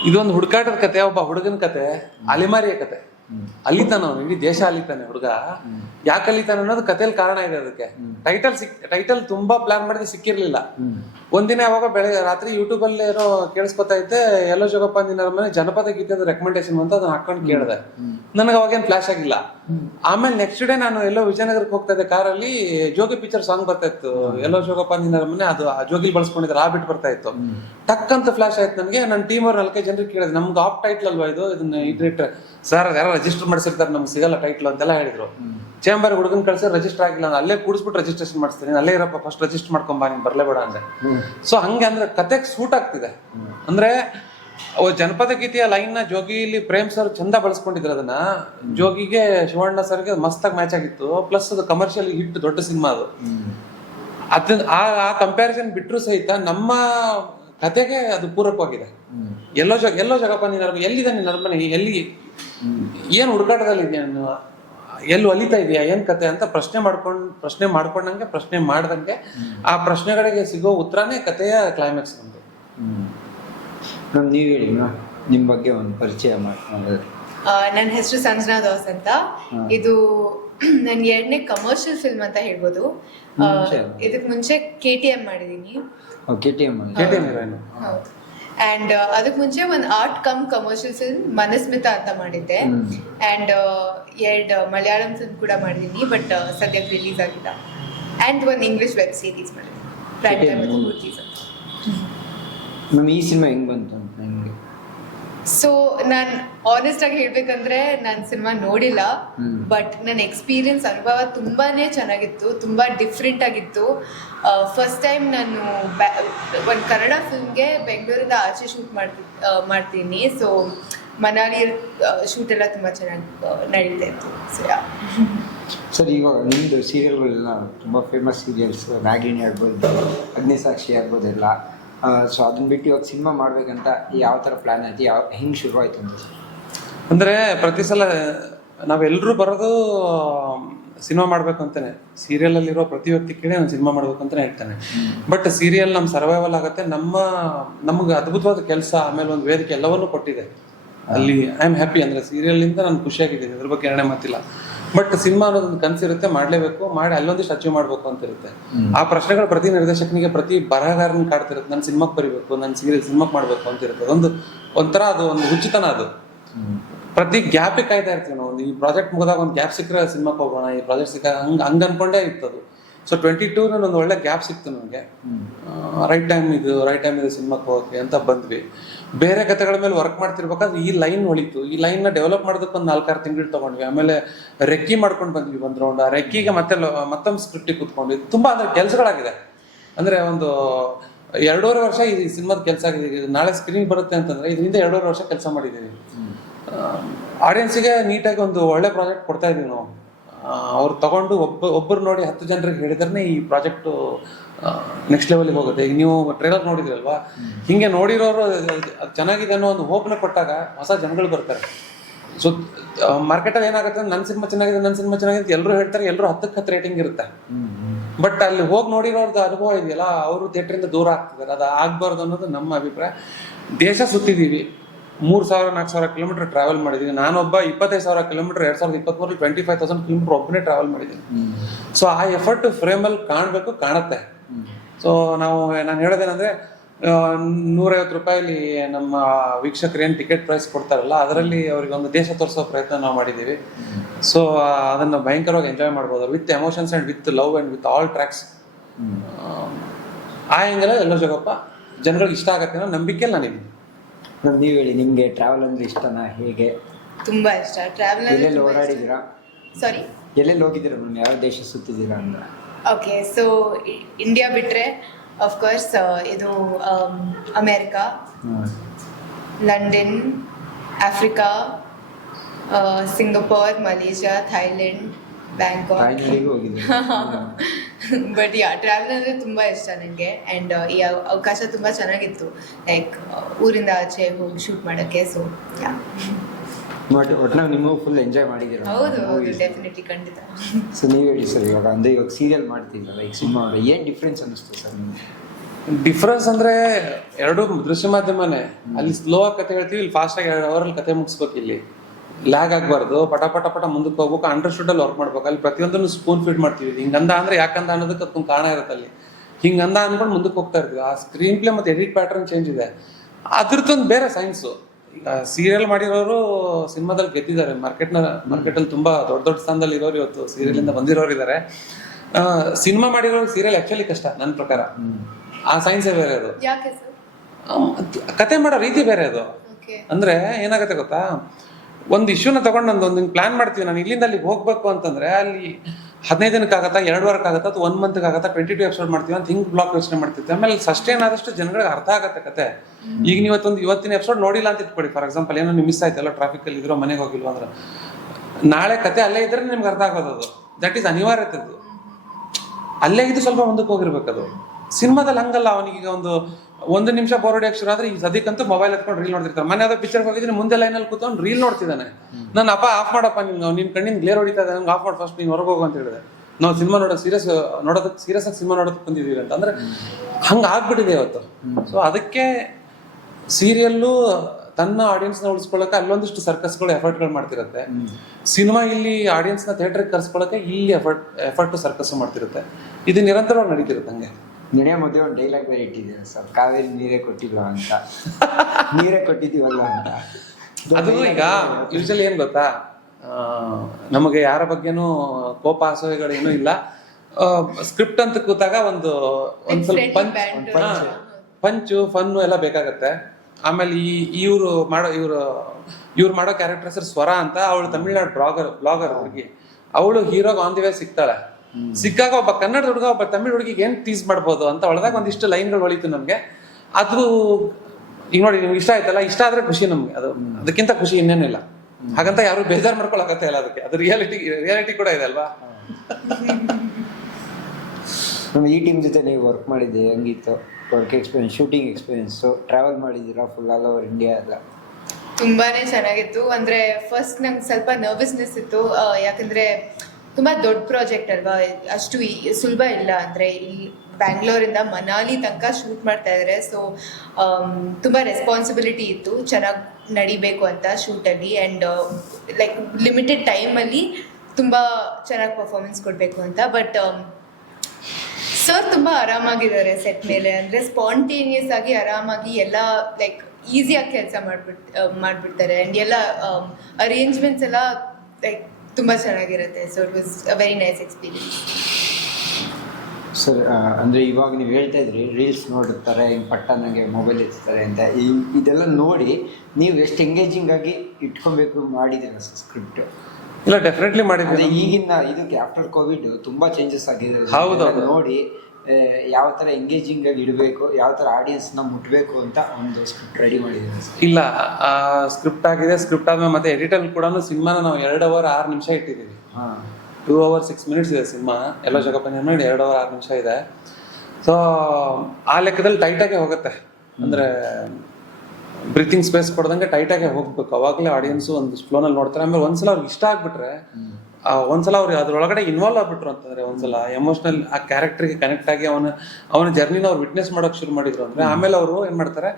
ಇದೊಂದು ಹುಡುಕಾಟದ ಕತೆ ಒಬ್ಬ ಹುಡುಗನ ಕತೆ ಅಲಿಮಾರಿಯ ಕತೆ. ಅಲಿತಾನ ಅವನು ಇಡೀ ದೇಶ ಅಲಿತಾನೆ ಹುಡುಗ. ಯಾಕೆ ಅಲಿತಾನೆ ಅನ್ನೋದು ಕತೆಯಲ್ಲಿ ಕಾರಣ ಇದೆ ಅದಕ್ಕೆ. ಟೈಟಲ್ ಸಿಕ್ ಟೈಟಲ್ ತುಂಬಾ ಪ್ಲಾನ್ ಮಾಡಿದ್ರೆ ಸಿಕ್ಕಿರ್ಲಿಲ್ಲ. ಒಂದಿನ ಯಾವಾಗ ಬೆಳಗ್ಗೆ ರಾತ್ರಿ ಯೂಟ್ಯೂಬ್ ಅಲ್ಲಿ ಏನೋ ಕೇಳಿಸ್ಕೊತಾ ಇದ್ದೆ ಎಲ್ಲೋ ಜೋಗಪ್ಪ ನಿನ್ನ ಮನೆ ಜನಪದ ಗೀತೆ ರೆಕಮೆಂಡೇಶನ್ ಅಂತ ಅದನ್ನ ಹಾಕೊಂಡು ಕೇಳಿದೆ. ನನಗೆ ಅವಾಗೇನು ಫ್ಲಾಶ್ ಆಗಿಲ್ಲ. ಆಮೇಲೆ ನೆಕ್ಸ್ಟ್ ಡೇ ನಾನು ಎಲ್ಲೋ ವಿಜಯನಗರಕ್ಕೆ ಹೋಗ್ತಾ ಇದ್ದೆ ಕಾರಲ್ಲಿ ಜೋಗಿ ಪಿಕ್ಚರ್ ಸಾಂಗ್ ಬರ್ತಾ ಇತ್ತು ಎಲ್ಲೋ ಜೋಗಪ್ಪ ನಿನ್ನ ಮನೆ ಅದು ಆ ಜೋಗಿ ಬಳಸ್ಕೊಂಡಿದ್ರೆ ಆ ಬಿಟ್ ಬರ್ತಾ ಇತ್ತು ಟಕ್ ಅಂತ ಫ್ಲಾಶ್ ಆಯ್ತು ನನಗೆ. ನನ್ನ ಟೀಮ್ ಅವ್ರು ನಾಲ್ಕೈದು ಜನರಿಗೆ ಕೇಳಿದೆ ನಮ್ಗೆ ಆಫ್ ಟೈಟ್ಲ್ ಅಲ್ವಾ ಇದು? ಇದನ್ನ ಇಟ್ರೆ ಸರ್ ಯಾರೋ ರಿಜಿಸ್ಟರ್ ಮಾಡಿಸಿರ್ತಾರೆ ನಮ್ಗೆ ಸಿಗಲ್ಲ ಟೈಟ್ಲ್ ಅಂತೆಲ್ಲ ಹೇಳಿದ್ರು. ಚೇಂಬರ್ ಹುಡುಗನ್ ಕಳ್ಸಿ ರಿಜಿಸ್ಟರ್ ಆಗಿಲ್ಲ ನಾನು ಅಲ್ಲೇ ಕೂಡಿಸ್ಬಿಟ್ಟು ರಿಜಿಸ್ಟ್ರೇಷನ್ ಮಾಡಿಸ್ತೀನಿ. ಅಲ್ಲೇ ಇರಪ್ಪ ಫಸ್ಟ್ ರಿಜಿಸ್ಟರ್ ಮಾಡ್ಕೊಂಬ ನೀನು ಬರಲೇಬೇಡ ಅಂದೆ. ಸೊ ಹಂಗೆ ಅಂದ್ರೆ ಕತೆಗೆ ಸೂಟ್ ಆಗ್ತಿದೆ. ಅಂದ್ರೆ ಜನಪದ ಗೀತೆಯ ಲೈನ್ನ ಜೋಗಿಲಿ ಪ್ರೇಮ್ ಸರ್ ಚಂದ ಬಳಸ್ಕೊಂಡಿದ್ರು ಅದನ್ನ. ಜೋಗಿಗೆ ಶಿವಣ್ಣ ಸರ್ಗೆ ಮಸ್ತಾಗಿ ಮ್ಯಾಚ್ ಆಗಿತ್ತು. ಪ್ಲಸ್ ಅದು ಕಮರ್ಷಿಯಲ್ ಹಿಟ್ ದೊಡ್ಡ ಸಿನಿಮಾ ಅದು. ಅದನ್ನ ಆ ಕಂಪ್ಯಾರಿಸನ್ ಬಿಟ್ಟರು ಸಹಿತ ನಮ್ಮ ಕತೆಗೆ ಅದು ಪೂರಕವಾಗಿದೆ. ಎಲ್ಲೋ ಜಗ ಎಲ್ಲೋ ಜಗಪ್ಪ ನೀನು ಎಲ್ಲಿದೆ ನೀನು ಅರಮನೆ ಎಲ್ಲಿ ಏನು ಹುಡುಕಾಟದಲ್ಲಿ ಇದೆಯಾ ಎಲ್ಲಿ ಒಲಿತಾ ಇದೆಯಾ? ಏನ್ ಕತೆ ಅಂತ ಪ್ರಶ್ನೆ ಮಾಡ್ಕೊಂಡ್, ಪ್ರಶ್ನೆ ಮಾಡ್ಕೊಂಡಂಗೆ, ಪ್ರಶ್ನೆ ಮಾಡ್ದಂಗೆ ಆ ಪ್ರಶ್ನೆಗಳಿಗೆ ಸಿಗೋ ಉತ್ತರನೇ ಕತೆಯ ಕ್ಲೈಮ್ಯಾಕ್ಸ್ ನಮ್ದು. ಮ್ಯಾಮ್ ನೀವು ಹೇಳಿ ಮ್ಯಾಮ್. ನಿಮ್ಮ ಬಗ್ಗೆ ಒಂದು ಪರಿಚಯ ಮಾಡಿ ನನ್ನ ಹೆಸರು ಸಂಜನಾ ದಾಸ್ ಅಂತ. ಇದು ನನ್ನ ಎರಡನೇ ಕಮರ್ಷಿಯಲ್ ಫಿಲ್ಮ್ ಅಂತ ಹೇಳ್ಬೋದು. ಆ, ಮುಂಚೆ? ಇದಕ್ ಮುಂಚೆ ಕೆ ಟಿ ಎಂ ಮಾಡಿದೀನಿ. K T M K T M ಹೌದು. ಅಂಡ್ ಅದಕ್ ಮುಂಚೆ ಒಂದು art cum commercial film Manasmita ಅಂತ ಮಾಡಿದ್ದೆ. ಅಂಡ್ ಎರಡು ಮಲಯಾಳಂ ಫಿಲ್ಮ್ ಕೂಡ ಮಾಡಿದೀನಿ ಬಟ್ ಸದ್ಯಕ್ಕೆ ರಿಲೀಸ್ ಆಗಿಲ್ಲ. ಅಂಡ್ ಒಂದು ಇಂಗ್ಲಿಷ್ ವೆಬ್ ಸೀರೀಸ್ ಮಾಡಿದ್ದೀನಿ ಪ್ರೈಮ್ ಟೈಮ್ ಅಂತ ಮ್ಯಾಮ್ ಈ ಸಿನಿಮಾ ಹೆಂಗ್ ಬಂತು ಅಂತ ನಿಮಗೆ? ಸೊ ನಾನು ಆನೆಸ್ಟ್ ಆಗಿ ಹೇಳ್ಬೇಕಂದ್ರೆ ನಾನು ಸಿನಿಮಾ ನೋಡಿಲ್ಲ ಬಟ್ ನನ್ನ ಎಕ್ಸ್ಪೀರಿಯನ್ಸ್ ಅನುಭವ ತುಂಬಾನೇ ಚೆನ್ನಾಗಿತ್ತು ತುಂಬಾ ಡಿಫ್ರೆಂಟ್ ಆಗಿತ್ತು. ಫಸ್ಟ್ ಟೈಮ್ ನಾನು ಒಂದು ಕನ್ನಡ ಫಿಲ್ಮ್ಗೆ ಬೆಂಗಳೂರಿಂದ ಆಚೆ ಶೂಟ್ ಮಾಡ್ತಿ ಮಾಡ್ತೀನಿ. ಸೊ ಮನಾಲಿ ಶೂಟ್ ಎಲ್ಲ ತುಂಬಾ ಚೆನ್ನಾಗಿ ನಡೀತಾ ಇತ್ತು. ಸೊ ಸರ್ ಇವಾಗ ನಿಮ್ಮದು ಸೀರಿಯಲ್ಗಳೆಲ್ಲ ತುಂಬ ಫೇಮಸ್ ಸೀರಿಯಲ್ಸ್ ನಾಗಿಣಿ ಆಗ್ಬೋದು ಅಗ್ನಿಸಾಕ್ಷಿ ಆಗ್ಬೋದು ಎಲ್ಲ. ಸೊ ಅದನ್ನ ಬಿಟ್ಟು ಇವಾಗ ಸಿನಿಮಾ ಮಾಡ್ಬೇಕಂತ ಯಾವ ಥರ ಪ್ಲಾನ್ ಐತಿ? ಯಾವ ಹೆಂಗೆ ಶುರು ಆಯ್ತು ಅಂತ ಅಂದ್ರೆ ಪ್ರತಿ ಸಲ ನಾವೆಲ್ಲರೂ ಬರೋದು ಸಿನಿಮಾ ಮಾಡ್ಬೇಕು ಅಂತಾನೆ. ಸೀರಿಯಲ್ ಅಲ್ಲಿರೋ ಪ್ರತಿ ವ್ಯಕ್ತಿ ಕೇಳಿ ನಾನು ಸಿನಿಮಾ ಮಾಡ್ಬೇಕು ಅಂತಾನೆ ಹೇಳ್ತಾನೆ. ಬಟ್ ಸೀರಿಯಲ್ ನಮ್ಮ ಸರ್ವೈವಲ್ ಆಗುತ್ತೆ. ನಮ್ಮ ನಮಗೆ ಅದ್ಭುತವಾದ ಕೆಲಸ ಆಮೇಲೆ ಒಂದು ವೇದಿಕೆ ಎಲ್ಲವನ್ನೂ ಕೊಟ್ಟಿದೆ. ಅಲ್ಲಿ ಐ ಆಮ್ ಹ್ಯಾಪಿ ಅಂದ್ರೆ ಸೀರಿಯಲ್ ಇಂದ ನಾನು ಖುಷಿಯಾಗಿದ್ದೀನಿ. ಅದ್ರ ಬಗ್ಗೆ ಎರಡನೇ ಮಾತಿಲ್ಲ. ಬಟ್ ಸಿನಿಮಾ ಅನ್ನೋದೊಂದು ಕನಸಿರುತ್ತೆ ಮಾಡಲೇಬೇಕು, ಮಾಡಿ ಅಲ್ಲೊಂದಿಷ್ಟು ಅಚೀವ್ ಮಾಡ್ಬೇಕು ಅಂತ ಇರುತ್ತೆ. ಆ ಪ್ರಶ್ನೆಗಳು ಪ್ರತಿ ನಿರ್ದೇಶಕನಿಗೆ, ಪ್ರತಿ ಬರಹಗಾರನ ಕಾಡ್ತಿರುತ್ತೆ. ನಾನು ಸಿನಿಮಾಕ್ ಬರಿಬೇಕು, ನಾನು ಸೀರಿಯಲ್ ಸಿನಿಮಾಕ್ ಮಾಡ್ಬೇಕು ಅಂತ ಇರುತ್ತೆ. ಒಂದು ಒಂಥರ ಅದು, ಒಂದು ಹುಚ್ಚುತನ ಅದು. ಪ್ರತಿ ಗ್ಯಾಪಿಗೆ ಕಾಯ್ತಾ ಇರ್ತೀವಿ ನಾವು. ಒಂದು ಈ ಪ್ರಾಜೆಕ್ಟ್ ಮುಗಿದಾಗ ಒಂದು ಗ್ಯಾಪ್ ಸಿಕ್ಕರೆ ಸಿನಿಮಾಕ್ಕೆ ಹೋಗೋಣ, ಈ ಪ್ರಾಜೆಕ್ಟ್ ಸಿಕ್ಕ ಹಂಗೆ ಹಂಗೆ ಅನ್ಕೊಂಡೇ ಇತ್ತು ಅದು. ಸೊ ಟ್ವೆಂಟಿ ಟೂ ಒಂದು ಒಳ್ಳೆ ಗ್ಯಾಪ್ ಸಿಕ್ತು ನನಗೆ ರೈಟ್ ಟೈಮ್ ಇದು ರೈಟ್ ಟೈಮ್ ಇದು ಸಿನಿಮಾಕ್ಕೆ ಹೋಗೋಕೆ ಅಂತ ಬಂದ್ವಿ. ಬೇರೆ ಕಥೆಗಳ ಮೇಲೆ ವರ್ಕ್ ಮಾಡ್ತಿರ್ಬೇಕಾದ್ರೆ ಈ ಲೈನ್ ಹೊಳಿತು ಈ ಲೈನ್ನ ಡೆವಲಪ್ ಮಾಡೋದಕ್ಕೆ ಒಂದು ನಾಲ್ಕಾರು ತಿಂಗಳು ತಗೊಂಡ್ವಿ. ಆಮೇಲೆ ರೆಕ್ಕಿ ಮಾಡ್ಕೊಂಡು ಬಂದ್ವಿ ಒಂದು ರೌಂಡ್ ಆ ರೆಕ್ಕಿಗೆ ಮತ್ತೆ ಮತ್ತೊಂದು ಸ್ಕ್ರಿಪ್ಟಿಗೆ ಕೂತ್ಕೊಂಡ್ವಿ. ತುಂಬಾ ಅಂದ್ರೆ ಕೆಲಸಗಳಾಗಿದೆ. ಅಂದ್ರೆ ಒಂದು ಎರಡೂವರೆ ವರ್ಷ ಈ ಸಿನಿಮಾದ ಕೆಲಸ ಆಗಿದೆ. ನಾಳೆ ಸ್ಕ್ರೀನ್ ಬರುತ್ತೆ ಅಂತಂದ್ರೆ ಇದರಿಂದ ಎರಡೂವರೆ ವರ್ಷ ಕೆಲಸ ಮಾಡಿದ್ದೀವಿ. ಆಡಿಯನ್ಸಿಗೆ ನೀಟಾಗಿ ಒಂದು ಒಳ್ಳೆ ಪ್ರಾಜೆಕ್ಟ್ ಕೊಡ್ತಾ ಇದೀವಿ ನಾವು. ಅವ್ರು ತಗೊಂಡು ಒಬ್ಬ ಒಬ್ಬರು ನೋಡಿ ಹತ್ತು ಜನರಿಗೆ ಹೇಳಿದ್ರೆ ಈ ಪ್ರಾಜೆಕ್ಟು ನೆಕ್ಸ್ಟ್ ಲೆವೆಲ್ಗೆ ಹೋಗುತ್ತೆ. ಈಗ ನೀವು ಟ್ರೈಲರ್ ನೋಡಿದ್ರಲ್ವಾ? ಹಿಂಗೆ ನೋಡಿರೋರು ಅದು ಚೆನ್ನಾಗಿದೆ ಅನ್ನೋ ಒಂದು ಹೋಪ್ನ ಕೊಟ್ಟಾಗ ಹೊಸ ಜನಗಳು ಬರ್ತಾರೆ. ಸೊ ಮಾರ್ಕೆಟಲ್ಲಿ ಏನಾಗುತ್ತೆ ನನ್ನ ಸಿನಿಮಾ ಚೆನ್ನಾಗಿದೆ ನನ್ನ ಸಿನಿಮಾ ಚೆನ್ನಾಗಿದೆ ಅಂತ ಎಲ್ಲರೂ ಹೇಳ್ತಾರೆ. ಎಲ್ಲರೂ ಹತ್ತಕ್ಕೆ ಹತ್ತು ರೇಟಿಂಗ್ ಇರುತ್ತೆ. ಬಟ್ ಅಲ್ಲಿ ಹೋಗಿ ನೋಡಿರೋರ್ದು ಅನುಭವ ಇದೆಯಲ್ಲ ಅವರು ಥಿಯೇಟ್ರಿಂದ ದೂರ ಆಗ್ತಿದ್ದಾರೆ. ಅದು ಆಗ್ಬಾರ್ದು ಅನ್ನೋದು ನಮ್ಮ ಅಭಿಪ್ರಾಯ. ದೇಶ ಸುತ್ತಿದ್ದೀವಿ. ಮೂರು ಸಾವಿರ ನಾಲ್ಕು ಸಾವಿರ ಕಿಲೋಮೀಟರ್ ಟ್ರಾವೆಲ್ ಮಾಡಿದ್ದೀನಿ ನಾನೊಬ್ಬ ಇಪ್ಪತ್ತೈದು ಸಾವಿರ ಕಿಲೋಮೀಟರ್ ಎರಡು ಸಾವಿರದ ಇಪ್ಪತ್ತ್ಮೂರಲ್ಲಿ ಟ್ವೆಂಟಿ ಫೈವ್ ತೌಸಂಡ್ ಕಿಲೋಮೀಟರ್ ಒಬ್ಬನೇ ಟ್ರಾವೆಲ್ ಮಾಡಿದ್ದೀನಿ ಸೊ ಆ ಎಫರ್ಟ್ ಫ್ರೇಮಲ್ಲಿ ಕಾಣಬೇಕು ಕಾಣುತ್ತೆ. ಸೊ ನಾವು ನಾನು ಹೇಳೋದೇನಂದ್ರೆ ನೂರೈವತ್ತು ರೂಪಾಯಿಲಿ ನಮ್ಮ ವೀಕ್ಷಕರು ಏನು ಟಿಕೆಟ್ ಪ್ರೈಸ್ ಕೊಡ್ತಾರಲ್ಲ ಅದರಲ್ಲಿ ಅವರಿಗೆ ಒಂದು ದೇಶ ತೋರಿಸೋ ಪ್ರಯತ್ನ ನಾವು ಮಾಡಿದ್ದೀವಿ. ಸೊ ಅದನ್ನು ಭಯಂಕರವಾಗಿ ಎಂಜಾಯ್ ಮಾಡ್ಬೋದು. With emotions and with love and with all tracks ಆ ಹೆಂಗೆಲ್ಲ ಎಲ್ಲೋ ಜಗಪ್ಪ ಜನಗಳಿಗೆ ಇಷ್ಟ ಆಗತ್ತೆ ಅನ್ನೋ ನಂಬಿಕೆಯಲ್ಲಿ ನಾನಿದ್ದೀನಿ ಮ್ಯಾಮ್ ನೀವು ಹೇಳಿ ನಿಮಗೆ ಟ್ರಾವೆಲ್ ಅಂದ್ರೆ ಇಷ್ಟನಾ ಹೇಗೆ? ತುಂಬಾ ಇಷ್ಟ. ಟ್ರಾವೆಲ್ ಎಲ್ಲೆಲ್ಲಿ ಓಡಾಡಿದ್ದೀರಾ ಸಾರಿ ಎಲ್ಲೆಲ್ಲಿ ಹೋಗಿದ್ದೀರಾ ಮ್ಯಾಮ್ ಯಾವ ದೇಶ ಸುತ್ತಿದ್ದೀರಾ ಅಂದ್ರೆ ಓಕೆ ಸೊ ಇಂಡಿಯಾ ಬಿಟ್ರೆ ಕೋರ್ಸ್ ಇದು America London Africa Singapore Malaysia Thailand Bangkok ಹೋಗಿದ್ದೀರಾ? ಬಟ್ ಯಾ ಟ್ರಾವೆಲ್ ಅಂದರೆ ತುಂಬ ಇಷ್ಟ ನನಗೆ ಆ್ಯಂಡ್ ಈ ಅವ- ಅವಕಾಶ ತುಂಬ ಚೆನ್ನಾಗಿತ್ತು. ಲೈಕ್ ಊರಿಂದ ಆಚೆ ಹೋಗಿ ಶೂಟ್ ಮಾಡಕ್ಕೆ ಸೊ ಯಾ ಬಟ್ ನಾವು ನಿಮಗೂ ಫುಲ್ ಎಂಜಾಯ್ ಮಾಡಿದ್ದೀರ? ಹೌದು ಹೌದು ಡೆಫಿನೆಟ್ಲಿ ಖಂಡಿತ. ಸೊ ನೀವು ಹೇಳಿ ಸರ್ ಇವಾಗ ಅಂದ್ರೆ ಇವಾಗ ಸೀರಿಯಲ್ ಮಾಡ್ತಿದ್ರಲ್ಲ ಲೈಕ್ ಸಿನಿಮಾ ಅವರು ಏನು ಡಿಫ್ರೆನ್ಸ್ ಅನ್ನಿಸ್ತು ಸರ್ ನಿಮಗೆ? ಡಿಫ್ರೆನ್ಸ್ ಅಂದ್ರೆ ಎರಡು ದೃಶ್ಯ ಮಾಧ್ಯಮನೇ. ಅಲ್ಲಿ ಸ್ಲೋ ಆಗಿ ಕತೆ ಹೇಳ್ತೀವಿ ಇಲ್ಲಿ ಫಾಸ್ಟ್ ಆಗಿ ಎರಡು ಅವರಲ್ಲಿ ಕತೆ ಮುಗಿಸ್ಬೇಕು ಇಲ್ಲಿ. ಲ್ಯಾಗ್ ಆಗ್ಬಾರ್ದು ಪಟ ಪಟ ಪಟ ಮುಂದಕ್ಕೆ ಹೋಗ್ಬೇಕು ಅಂಡರ್ಸ್ಟುಡ್ ಅಲ್ಲಿ ವರ್ಕ್ ಮಾಡ್ಬೇಕು. ಅಲ್ಲಿ ಪ್ರತಿಯೊಂದನ್ನು ಸ್ಪೂನ್ ಫೀಡ್ ಮಾಡ್ತೀವಿ. ಹಿಂಗಂದ ಅಂದ್ರೆ ಯಾಕಂದ ಅನ್ನೋದಕ್ಕೆ ಅದಕ್ಕೊಂದು ಕಾರಣ ಇರುತ್ತೆ ಅಲ್ಲಿ. ಹಿಂಗಂದ ಅನ್ಕೊಂಡು ಮುಂದಕ್ಕೆ ಹೋಗ್ತಾ ಇರ್ತೀವಿ. ಆ ಸ್ಕ್ರೀನ್ ಪ್ಲೇ ಮತ್ತೆ ಎಡಿಟ್ ಪ್ಯಾಟರ್ನ್ ಚೇಂಜ್ ಇದೆ. ಅದ್ರದ್ದೊಂದು ಬೇರೆ ಸೈನ್ಸು ಸೀರಿಯಲ್ ಮಾಡಿರೋರು ಸಿನಿಮಾದಲ್ಲಿ ಗೆದ್ದಿದ್ದಾರೆ. ಮಾರ್ಕೆಟ್ನ ಮಾರ್ಕೆಟಲ್ಲಿ ತುಂಬಾ ದೊಡ್ಡ ದೊಡ್ಡ ಸ್ಥಾನದಲ್ಲಿ ಇರೋರು ಇವತ್ತು ಸೀರಿಯಲ್ ಇಂದ ಬಂದಿರೋರು ಇದ್ದಾರೆ. ಸಿನಿಮಾ ಮಾಡಿರೋರು ಸೀರಿಯಲ್ ಆಕ್ಚುಲಿ ಕಷ್ಟ ನನ್ನ ಪ್ರಕಾರ. ಆ ಸೈನ್ಸೇ ಬೇರೆ ಅದು. ಕತೆ ಮಾಡೋ ರೀತಿ ಬೇರೆ ಅದು. ಅಂದ್ರೆ ಏನಾಗುತ್ತೆ ಗೊತ್ತಾ? ಒಂದು ಇಶ್ಯೂನ ತಗೊಂಡು ಒಂದು ಒಂದು ಪ್ಲಾನ್ ಮಾಡ್ತೀವಿ. ನಾನು ಇಲ್ಲಿಂದ ಅಲ್ಲಿಗೆ ಹೋಗ್ಬೇಕು ಅಂತಂದ್ರೆ ಅಲ್ಲಿ ಹದಿನೈದು ದಿನಕ್ಕೆ ಆಗತ್ತಾ ಎರಡು ವಾರಕ್ಕೆ ಆಗತ್ತಾ ಅಥವಾ ಒನ್ ಮಂತ್ ಆಗತ್ತಾ ಟ್ವೆಂಟಿ ಟು ಎಪಿಸೋಡ್ ಮಾಡ್ತೀವಿ ಅಂತ ಹಿಂಗ್ ಬ್ಲಾಕ್ ಯೋಚನೆ ಮಾಡ್ತಿದ್ದೆ. ಆಮೇಲೆ ಸಸ್ಟೈನ್ ಆದಷ್ಟು ಜನಗಳಿಗೆ ಅರ್ಥ ಆಗತ್ತೆ ಕತೆ. ಈಗ ನೀವು ಇವತ್ತೊಂದು ಇವತ್ತಿನ ಎಪಿಸೋಡ್ ನೋಡಿಲ್ಲ ಅಂತ ಇಟ್ಕೊಡಿ ಫಾರ್ ಎಕ್ಸಾಂಪಲ್ ಏನೋ ಮಿಸ್ ಆಯ್ತಲ್ಲ ಟ್ರಾಫಿಕ್ ಅಲ್ಲಿ ಇದ್ರೋ ಮನೆಗೆ ಹೋಗಿಲ್ವ ಅಂದ್ರೆ. ನಾಳೆ ಕತೆ ಅಲ್ಲೇ ಇದ್ರೆ ನಿಮ್ಗೆ ಅರ್ಥ ಆಗೋದು ಅದು ದಟ್ ಈಸ್ ಅನಿವಾರ್ಯತೆ ಅದು. ಅಲ್ಲೇ ಇದು ಸ್ವಲ್ಪ ಮುಂದಕ್ಕೆ ಹೋಗಿರ್ಬೇಕದು. ಅದು ಸಿನಿಮಾದಲ್ಲಿ ಹಂಗಲ್ಲ ಅವನಿಗೆ ಒಂದು ಒಂದು ನಿಮಿಷ ಬೋರ್ಡ್ ಅಕ್ಷರ ಶುರು ಆದ್ರೆ ಈ ಸದ್ಯಕ್ಕಂತೂ ಮೊಬೈಲ್ ಹತ್ಕೊಂಡು ರೀಲ್ ನೋಡ್ತಿರ್ತಾರೆ. ಮನೆ ಅದ ಪಿಕ್ಚರ್ ಹೋಗಿದ್ರೆ ಮುಂದೆ ಲೈನಲ್ಲಿ ಕೂತ್ಕೊಂಡು ರೀಲ್ ನೋಡ್ತಿದ್ದಾನೆ. ನಾನು ಅಪ್ಪ ಆಫ್ ಮಾಡಪ್ಪ ನಿನ್ಗೆ ನಿನ್ ಕಣ್ಣಿನ ಗ್ಲೇರ್ ಹೊಡಿತಾ ಇದೆ. ನಂಗೆ ಆಫ್ ಮಾಡಿ ಫಸ್ಟ್ ನೀನು ಹೊರಗೆ ಹೋಗು ಅಂತ ಹೇಳಿದೆ. ನಾವು ಸಿನಿಮಾ ನೋಡೋ ಸೀರಿಯಸ್ ನೋಡೋದಕ್ಕೆ ಸೀರಿಯಸ್ ಆಗಿ ಸಿನಿಮಾ ನೋಡೋದಕ್ಕೆ ಬಂದಿದ್ದೀವಿ ಅಂತ. ಅಂದ್ರೆ ಹಂಗೆ ಆಗ್ಬಿಟ್ಟಿದೆ ಇವತ್ತು. ಸೊ ಅದಕ್ಕೆ ಸೀರಿಯಲ್ಲು ತನ್ನ ಆಡಿಯನ್ಸ್ನ ಉಳಿಸ್ಕೊಳ್ಳೋಕೆ ಅಲ್ಲೊಂದಿಷ್ಟು ಸರ್ಕಸ್ಗಳು ಎಫರ್ಟ್ಗಳು ಮಾಡ್ತಿರುತ್ತೆ. ಸಿನಿಮಾ ಇಲ್ಲಿ ಆಡಿಯನ್ಸ್ನ ಥಿಯೇಟರ್ಗೆ ಕರ್ಸ್ಕೊಳ್ಳೋಕೆ ಇಲ್ಲಿ ಎಫರ್ಟ್ ಎಫರ್ಟ್ ಸರ್ಕಸ್ ಮಾಡ್ತಿರುತ್ತೆ. ಇದು ನಿರಂತರವಾಗಿ ನಡೀತಿರುತ್ತೆ ಹಂಗೆ. ನಿನ್ನೆ ಮಧ್ಯೆ ಒಂದು ಡೈಲಾಗ್ ಬೇರೆ ಇಟ್ಟಿದ್ದೀರ ಸರ್ ಕಾವೇರಿ ನೀರೇ ಕೊಟ್ಟಿಲ್ಲ ಅಂತ. ನೀರೇ ಕೊಟ್ಟಿದ್ದೀವಲ್ಲ ಅಂತ. ಅದು ಈಗ ಯೂಶಲಿ ಏನ್ ಗೊತ್ತಾ? ನಮಗೆ ಯಾರ ಬಗ್ಗೆನೂ ಕೋಪ ಅಸೂಯೆಗಳೇನೂ ಇಲ್ಲ. ಸ್ಕ್ರಿಪ್ಟ್ ಅಂತ ಕೂತಾಗ ಒಂದು ಒಂದ್ ಸ್ವಲ್ಪ ಪಂಚ್. ಪಂಚು ಫನ್ನು ಎಲ್ಲ ಬೇಕಾಗತ್ತೆ. ಆಮೇಲೆ ಈ ಇವ್ರು ಮಾಡೋ ಇವ್ರು ಇವ್ರು ಮಾಡೋ ಕ್ಯಾರೆಕ್ಟರ್ ಹೆಸರು ಸ್ವರ ಅಂತ ಅವಳು ತಮಿಳ್ನಾಡು ಬ್ಲಾಗರ್ ಬ್ಲಾಗರ್ ಹುಡುಗಿ ಅವಳು ಹೀರೋಗ್ ಆನ್ ದಿ ವೇ ಸಿಗ್ತಾಳೆ. ಸಿಕ್ಕಾಗ ಒಬ್ಬ ಕನ್ನಡ ಹುಡುಗ ಒಬ್ಬ ತಮಿಳ್ ಹುಡುಗಿಗೆ ಏನ್ ಟೀಸ್ ಮಾಡ್ಬೋದು ಅಂತ ಒಳದಾಗ ಒಂದಿಷ್ಟು ಲೈನ್ಗಳು ಹೊಳಿತು ನಮ್ಗೆ. ಅದು ಈಗ ನೋಡಿ ನಿಮ್ಗೆ ಇಷ್ಟ ಆಯ್ತಲ್ಲ ಇಷ್ಟ ಆದ್ರೆ ಖುಷಿ ನಮ್ಗೆ. ಅದು ಅದಕ್ಕಿಂತ ಖುಷಿ ಇನ್ನೇನಿಲ್ಲ ಹಾಗಂತ ಯಾರು ಬೇಜಾರ್ ಮಾಡ್ಕೊಳಕತ್ತೆ ಇಲ್ಲ ಅದಕ್ಕೆ. ಅದು ರಿಯಾಲಿಟಿ ರಿಯಾಲಿಟಿ ಕೂಡ ಇದೆ ಅಲ್ವಾ? ನಮ್ಮ ಈ ಟೀಮ್ ಜೊತೆ ನೀವು ವರ್ಕ್ ಮಾಡಿದ್ದೆ ಹೆಂಗಿತ್ತು? Work experience shooting experience travel ಮಾಡಿದ್ದೀರಾ ಫುಲ್ ಆಲ್ ಓವರ್ ಇಂಡಿಯಾ ಎಲ್ಲ? ತುಂಬಾನೇ ಚೆನ್ನಾಗಿತ್ತು. ಅಂದ್ರೆ ಫಸ್ಟ್ ನಂಗೆ ಸ್ವಲ್ಪ ನರ್ವಸ್ನೆಸ್ ಇತ್ತು. ಯಾಕಂದ್ರೆ ತುಂಬಾ ದೊಡ್ಡ ಪ್ರಾಜೆಕ್ಟ್ ಅಲ್ವಾ? ಅಷ್ಟು ಸುಲಭ ಇಲ್ಲ ಅಂದ್ರೆ ಇಲ್ಲಿ ಬ್ಯಾಂಗ್ಳೂರಿಂದ ಮನಾಲಿ ತನಕ ಶೂಟ್ ಮಾಡ್ತಾ ಇದ್ದಾರೆ ಸೊ ತುಂಬಾ ರೆಸ್ಪಾನ್ಸಿಬಿಲಿಟಿ ಇತ್ತು. ಚೆನ್ನಾಗಿ ನಡಿಬೇಕು ಅಂತ ಶೂಟಲ್ಲಿ ಆ್ಯಂಡ್ ಲೈಕ್ ಲಿಮಿಟೆಡ್ ಟೈಮಲ್ಲಿ ತುಂಬಾ ಚೆನ್ನಾಗಿ ಪರ್ಫಾರ್ಮೆನ್ಸ್ ಕೊಡಬೇಕು ಅಂತ. ಬಟ್ ಸರ್ ತುಂಬಾ ಆರಾಮಾಗಿದ್ದಾರೆ ಸೆಟ್ ಮೇಲೆ. ಅಂದ್ರೆ ಸ್ಪಾಂಟೇನಿಯಸ್ ಆಗಿ ಆರಾಮಾಗಿ ಎಲ್ಲ ಲೈಕ್ ಈಸಿಯಾಗಿ ಕೆಲಸ ಮಾಡ್ಬಿಟ್ ಆ, ಮಾಡ್ಬಿಡ್ತಾರೆ. ಅಂಡ್ ಎಲ್ಲ ಅರೇಂಜ್ಮೆಂಟ್ಸ್ ಎಲ್ಲ ಲೈಕ್ ತುಂಬಾ ಚೆನ್ನಾಗಿರುತ್ತೆ. So it was a very nice experience sir ಅಂದರೆ ಇವಾಗ ನೀವು ಹೇಳ್ತಾ ಇದ್ರಿ ರೀಲ್ಸ್ ನೋಡಿರ್ತಾರೆ ಹಿಂಗೆ ಪಟ್ಟನಾಗೆ ಮೊಬೈಲ್ ಇರ್ತಾರೆ ಅಂತ. ಈ- ಇದೆಲ್ಲ ನೋಡಿ ನೀವು ಎಷ್ಟು ಎಂಗೇಜಿಂಗ್ ಆಗಿ ಇಟ್ಕೊಬೇಕು ಮಾಡಿದ್ದೀರ ಸ್ಕ್ರಿಪ್ಟ್ ಇಲ್ಲ ಡೆಫಿನೆಟ್ಲಿ ಮಾಡಿದ್ವಿ ಈಗಿನ ಇದಕ್ಕೆ ಆಫ್ಟರ್ ಕೋವಿಡ್ ತುಂಬ ಚೇಂಜಸ್ ಆಗಿದೆ. ಹೌದು, ನೋಡಿ ಯಾವ ಥರ ಎಂಗೇಜಿಂಗ್ ಆಗಿ ಇಡಬೇಕು ಯಾವ ಥರ ಆಡಿಯನ್ಸ್ನ ಮುಟ್ಬೇಕು ಅಂತ ಒಂದು ಸ್ಕ್ರಿಪ್ಟ್ ರೆಡಿ ಮಾಡಿದ್ದೀನಿ ಇಲ್ಲ ಆ ಸ್ಕ್ರಿಪ್ಟ್ ಆಗಿದೆ. ಸ್ಕ್ರಿಪ್ಟ್ ಆದ್ಮೇಲೆ ಮತ್ತೆ ಎಡಿಟಲ್ ಕೂಡ ಸಿನಿಮಾನ ನಾವು ಎರಡು ಅವರ್ ಆರು ನಿಮಿಷ ಇಟ್ಟಿದ್ದೀವಿ. ಟೂ ಅವರ್ ಸಿಕ್ಸ್ ಮಿನಿಟ್ಸ್ ಇದೆ ಸಿನಿಮಾ. ಎಲ್ಲ ಜಗಪ್ಪ ಮಾಡಿ ಎರಡು ಅವರ್ ಆರು ನಿಮಿಷ ಇದೆ. ಸೊ ಆ ಲೆಕ್ಕದಲ್ಲಿ ಟೈಟಾಗೆ ಹೋಗುತ್ತೆ. ಅಂದ್ರೆ ಬ್ರೀತಿಂಗ್ ಸ್ಪೇಸ್ ಕೊಡ್ದಂಗೆ ಟೈಟಾಗೆ ಹೋಗ್ಬೇಕು. ಅವಾಗಲೇ ಆಡಿಯನ್ಸು ಒಂದು ಫ್ಲೋನಲ್ಲಿ ನೋಡ್ತಾರೆ. ಆಮೇಲೆ ಒಂದ್ಸಲ ಅವ್ರಿಗೆ ಇಷ್ಟ ಆಗ್ಬಿಟ್ರೆ ಒಂದ್ಸಲ ಅವ್ರು ಅದ್ರೊಳಗಡೆ ಇನ್ವಾಲ್ವ್ ಆಗ್ಬಿಟ್ರು ಅಂತಂದ್ರೆ ಒಂದ್ಸಲ ಎಮೋಷನಲ್ ಆ ಕ್ಯಾರೆಕ್ಟರ್ಗೆ ಕನೆಕ್ಟ್ ಆಗಿ ಅವನ ಅವನ ಜರ್ನಿನ ಅವ್ರು ವಿಟ್ನೆಸ್ ಮಾಡೋಕೆ ಶುರು ಮಾಡಿದ್ರು ಅಂದ್ರೆ ಆಮೇಲೆ ಅವರು ಏನ್ ಮಾಡ್ತಾರೆ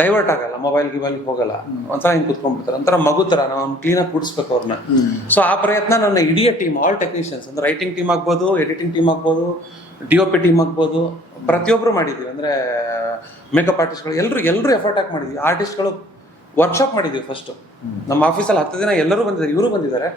ಡೈವರ್ಟ್ ಆಗಲ್ಲ ಮೊಬೈಲ್ ಗಿಬೈಲ್ ಹೋಗಲ್ಲ. ಒಂದ್ಸಲ ಹಿಂಗೆ ಕುತ್ಕೊಂಡ್ಬಿಡ್ತಾರೆ. ಒಂಥರ ಮಗು ಥರ ನಾವು ಕ್ಲೀನಾಗಿ ಕೂಡಿಸ್ಬೇಕು ಅವ್ರನ್ನ ಸೊ ಆ ಪ್ರಯತ್ನ ನನ್ನ ಇಡೀ ಟೀಮ್ ಆಲ್ ಟೆಕ್ನಿಷಿಯನ್ಸ್ ಅಂದ್ರೆ ರೈಟಿಂಗ್ ಟೀಮ್ ಆಗ್ಬೋದು ಎಡಿಟಿಂಗ್ ಟೀಮ್ ಆಗ್ಬೋದು ಡಿ ಒ ಪಿ ಟೀಮ್ ಆಗ್ಬೋದು ಪ್ರತಿಯೊಬ್ಬರು ಮಾಡಿದ್ವಿ. ಅಂದ್ರೆ ಮೇಕಪ್ ಆರ್ಟಿಸ್ಟ್ಗಳು ಎಲ್ಲರೂ ಎಲ್ಲರೂ ಎಫರ್ಟ್ ಹಾಕಿ ಮಾಡಿದ್ವಿ. ಆರ್ಟಿಸ್ಟ್ಗಳು ವರ್ಕ್ಶಾಪ್ ಮಾಡಿದ್ವಿ ಫಸ್ಟ್ ನಮ್ಮ ಆಫೀಸಲ್ಲಿ ಹತ್ತು ದಿನ ಎಲ್ಲರೂ ಬಂದಿದ್ದಾರೆ ಇವರು ಬಂದಿದ್ದಾರೆ.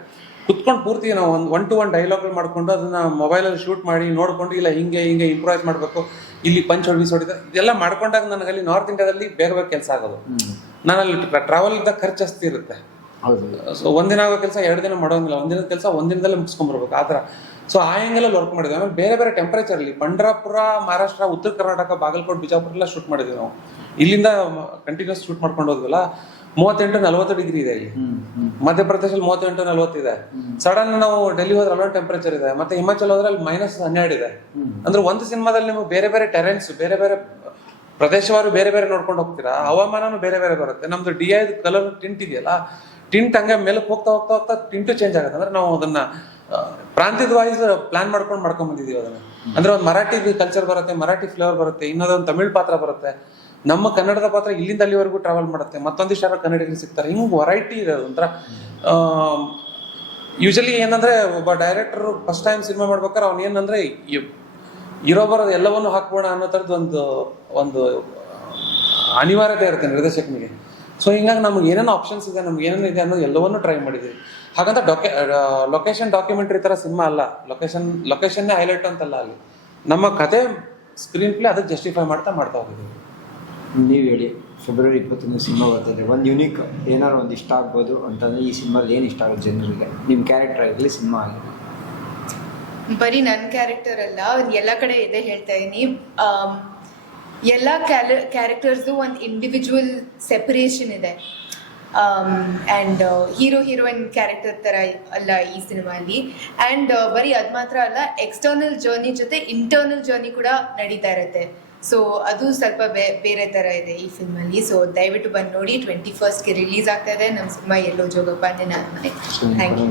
ಕುತ್ಕೊಂಡು ಪೂರ್ತಿ ನಾವು ಒಂದು ಒನ್ ಟು ಒನ್ ಡೈಲಾಗ್ ಮಾಡ್ಕೊಂಡು ಅದನ್ನ ಮೊಬೈಲಲ್ಲಿ ಶೂಟ್ ಮಾಡಿ ನೋಡ್ಕೊಂಡು ಇಲ್ಲ ಹಿಂಗೆ ಹಿಂಗೆ ಇಂಪ್ರೂವೈಸ್ ಮಾಡಬೇಕು ಇಲ್ಲಿ ಪಂಚ್ ಹೊಡಿಸ್ ಹೊಡಿದ ಇದೆಲ್ಲ ಮಾಡ್ಕೊಂಡಾಗ ನನಗಲ್ಲಿ ನಾರ್ತ್ ಇಂಡಿಯಾದಲ್ಲಿ ಬೇಗ ಬೇಗ ಕೆಲಸ ಆಗೋದು. ನಾನಲ್ಲಿ ಟ್ರಾವೆಲ್ ಇದ್ದಾಗ ಖರ್ಚು ಜಾಸ್ತಿ ಇರುತ್ತೆ. ಸೊ ಒಂದಿನ ಆಗೋ ಕೆಲಸ ಎರಡು ದಿನ ಮಾಡೋಂಗಿಲ್ಲ. ಒಂದಿನ ಕೆಲಸ ಒಂದಿನದಲ್ಲೇ ಮುಗಿಸ್ಕೊಂಡ್ಬರ್ಬೇಕು ಆ ಥರ ಸೊ ಆ ಆ್ಯಂಗಲಲ್ಲಿ ವರ್ಕ್ ಮಾಡಿದ್ವಿ. ಆಮೇಲೆ ಬೇರೆ ಬೇರೆ ಟೆಂಪರೇಚರ್ ಅಲ್ಲಿ ಪಂಡ್ರಾಪುರ ಮಹಾರಾಷ್ಟ್ರ ಉತ್ತರ ಕರ್ನಾಟಕ ಬಾಗಲಕೋಟೆ ಬಿಜಾಪುರ ಎಲ್ಲ ಶೂಟ್ ಮಾಡಿದ್ವಿ ನಾವು. ಇಲ್ಲಿಂದ ಕಂಟಿನ್ಯೂಸ್ ಶೂಟ್ ಮಾಡ್ಕೊಂಡು ಹೋದ್ವಲ್ಲ ಮೂವತ್ತೆಂಟು ನಲವತ್ತು ಡಿಗ್ರಿ ಇದೆ ಇಲ್ಲಿ. ಮಧ್ಯಪ್ರದೇಶದಲ್ಲಿ ಮೂವತ್ತೆಂಟು ನಲವತ್ತಿದೆ ಸಡನ್ ನಾವು ಡೆಲ್ಲಿ ಹೋದ್ರೆ ಅಲ್ಲೊಂದು ಟೆಂಪರೇಚರ್ ಇದೆ. ಮತ್ತೆ ಹಿಮಾಚಲ್ ಹೋದ್ರೆ ಅಲ್ಲಿ ಮೈನಸ್ ಹನ್ನೆರಡು ಇದೆ. ಅಂದ್ರೆ ಒಂದು ಸಿನಿಮಾದಲ್ಲಿ ನಿಮಗೆ ಬೇರೆ ಬೇರೆ ಟೆರೆನ್ಸ್ ಬೇರೆ ಬೇರೆ ಪ್ರದೇಶವಾರು ಬೇರೆ ಬೇರೆ ನೋಡ್ಕೊಂಡು ಹೋಗ್ತೀರಾ? ಹವಾಮಾನನು ಬೇರೆ ಬೇರೆ ಬರುತ್ತೆ. ನಮ್ದು ಡಿ ಐ ಕಲರ್ ಟಿಂಟ್ ಇದೆಯಲ್ಲ ಟಿಂಟ್ ಹಂಗೆ ಮೇಲಕ್ಕೆ ಹೋಗ್ತಾ ಹೋಗ್ತಾ ಹೋಗ್ತಾ ಟಿಂಟು ಚೇಂಜ್ ಆಗುತ್ತೆ. ಅಂದ್ರೆ ನಾವು ಅದನ್ನ ಪ್ರಾಂತ್ಯದ ವಾಯ್ಸ್ ಪ್ಲಾನ್ ಮಾಡ್ಕೊಂಡು ಮಾಡ್ಕೊಂಡ್ ಬಂದಿದೀವಿ ಅದನ್ನ. ಅಂದ್ರೆ ಒಂದು ಮರಾಠಿ ಕಲ್ಚರ್ ಬರುತ್ತೆ ಮರಾಠಿ ಫ್ಲೇವರ್ ಬರುತ್ತೆ ಇನ್ನೊಂದು ತಮಿಳ್ ಪಾತ್ರ ಬರುತ್ತೆ. ನಮ್ಮ ಕನ್ನಡದ ಪಾತ್ರ ಇಲ್ಲಿಂದ ಅಲ್ಲಿವರೆಗೂ ಟ್ರಾವೆಲ್ ಮಾಡುತ್ತೆ. ಮತ್ತೊಂದಿಷ್ಟು ಯಾರೋ ಕನ್ನಡಿಗರು ಸಿಗ್ತಾರೆ. ಹಿಂಗೆ ವೆರೈಟಿ ಇದೆ ಅದು ಒಂಥರ. ಯೂಶಲಿ ಏನಂದ್ರೆ ಒಬ್ಬ ಡೈರೆಕ್ಟರ್ ಫಸ್ಟ್ ಟೈಮ್ ಸಿನಿಮಾ ಮಾಡ್ಬೇಕಾದ್ರೆ ಅವ್ನು ಏನಂದ್ರೆ ಇರೋ ಬರೋದು ಎಲ್ಲವನ್ನು ಹಾಕ್ಬೋಣ ಅನ್ನೋ ಥರದ್ದು ಒಂದು ಒಂದು, ಅನಿವಾರ್ಯತೆ ಇರುತ್ತೆ ನಿರ್ದೇಶಕನಿಗೆ. ಸೊ ಹಿಂಗಾಗಿ ನಮ್ಗೆ ಏನೇನು ಆಪ್ಷನ್ಸ್ ಇದೆ, ನಮ್ಗೆ ಏನೇನು ಇದೆ ಅನ್ನೋದು ಎಲ್ಲವನ್ನೂ ಟ್ರೈ ಮಾಡಿದ್ದೀವಿ. ಹಾಗಂತ ಡಾಕ್ಯ ಲೊಕೇಶನ್ ಡಾಕ್ಯುಮೆಂಟ್ರಿ ಥರ ಸಿನಿಮಾ ಅಲ್ಲ. ಲೊಕೇಶನ್ ಲೊಕೇಶನ್ನೇ ಹೈಲೈಟ್ ಅಂತಲ್ಲ ಅಲ್ಲಿ. ನಮ್ಮ ಕತೆ ಸ್ಕ್ರೀನ್ ಪ್ಲೇ ಅದಕ್ಕೆ ಜಸ್ಟಿಫೈ ಮಾಡ್ತಾ ಮಾಡ್ತಾ ಹೋಗಿದ್ದೀವಿ. ನೀವು ಹೇಳಿ ಫೆಬ್ರವರಿ ಇಪ್ಪತ್ತೊಂದು ಸಿನಿಮಾ ಬರ್ತದೆ. ಒಂದು ಯುನೀಕ್ ಏನಾರು ಒಂದು ಇಷ್ಟ ಆಗ್ಬೋದು ಅಂತಂದ್ರೆ ಈ ಸಿನಿಮಾದಲ್ಲಿ ಏನು ಇಷ್ಟ ಆಗುತ್ತೆ ಜನರಿಗೆ? ನಿಮ್ಮ ಕ್ಯಾರೆಕ್ಟರ್ ಆಗಲಿ ಸಿನಿಮಾ ಆಗಲಿ ಬರೀ ನನ್ನ ಕ್ಯಾರೆಕ್ಟರ್ ಅಲ್ಲ ಎಲ್ಲ ಕಡೆ ಇದೆ ಹೇಳ್ತಾ ಇದೀನಿ. ಎಲ್ಲಾ ಕ್ಯಾರೆಕ್ಟರ್ಸ್ದು ಒಂದು ಇಂಡಿವಿಜುವಲ್ ಸೆಪರೇಷನ್ ಇದೆ. ಆ್ಯಂಡ್ ಹೀರೋ ಹೀರೋಯಿನ್ ಕ್ಯಾರೆಕ್ಟರ್ ಥರ ಅಲ್ಲ ಈ ಸಿನಿಮಾಲಿ ಆ್ಯಂಡ್ ಬರೀ ಅದು ಮಾತ್ರ ಅಲ್ಲ ಎಕ್ಸ್ಟರ್ನಲ್ ಜರ್ನಿ ಜೊತೆ ಇಂಟರ್ನಲ್ ಜರ್ನಿ ಕೂಡ ನಡೀತಾ ಇರುತ್ತೆ. ಸೊ ಅದು ಸ್ವಲ್ಪ ಬೇ ಬೇರೆ ಥರ ಇದೆ ಈ ಫಿಲ್ಮಲ್ಲಿ ಸೊ ದಯವಿಟ್ಟು ಬಂದು ನೋಡಿ. ಟ್ವೆಂಟಿ ಫಸ್ಟ್ಗೆ ರಿಲೀಸ್ ಆಗ್ತಾ ಇದೆ. ನಮ್ಮ ಸಿನಿಮಾ ಎಲ್ಲೋ ಜೋಗಪ್ಪ ನಿನ್ನ ಮನೆ ಥ್ಯಾಂಕ್ ಯು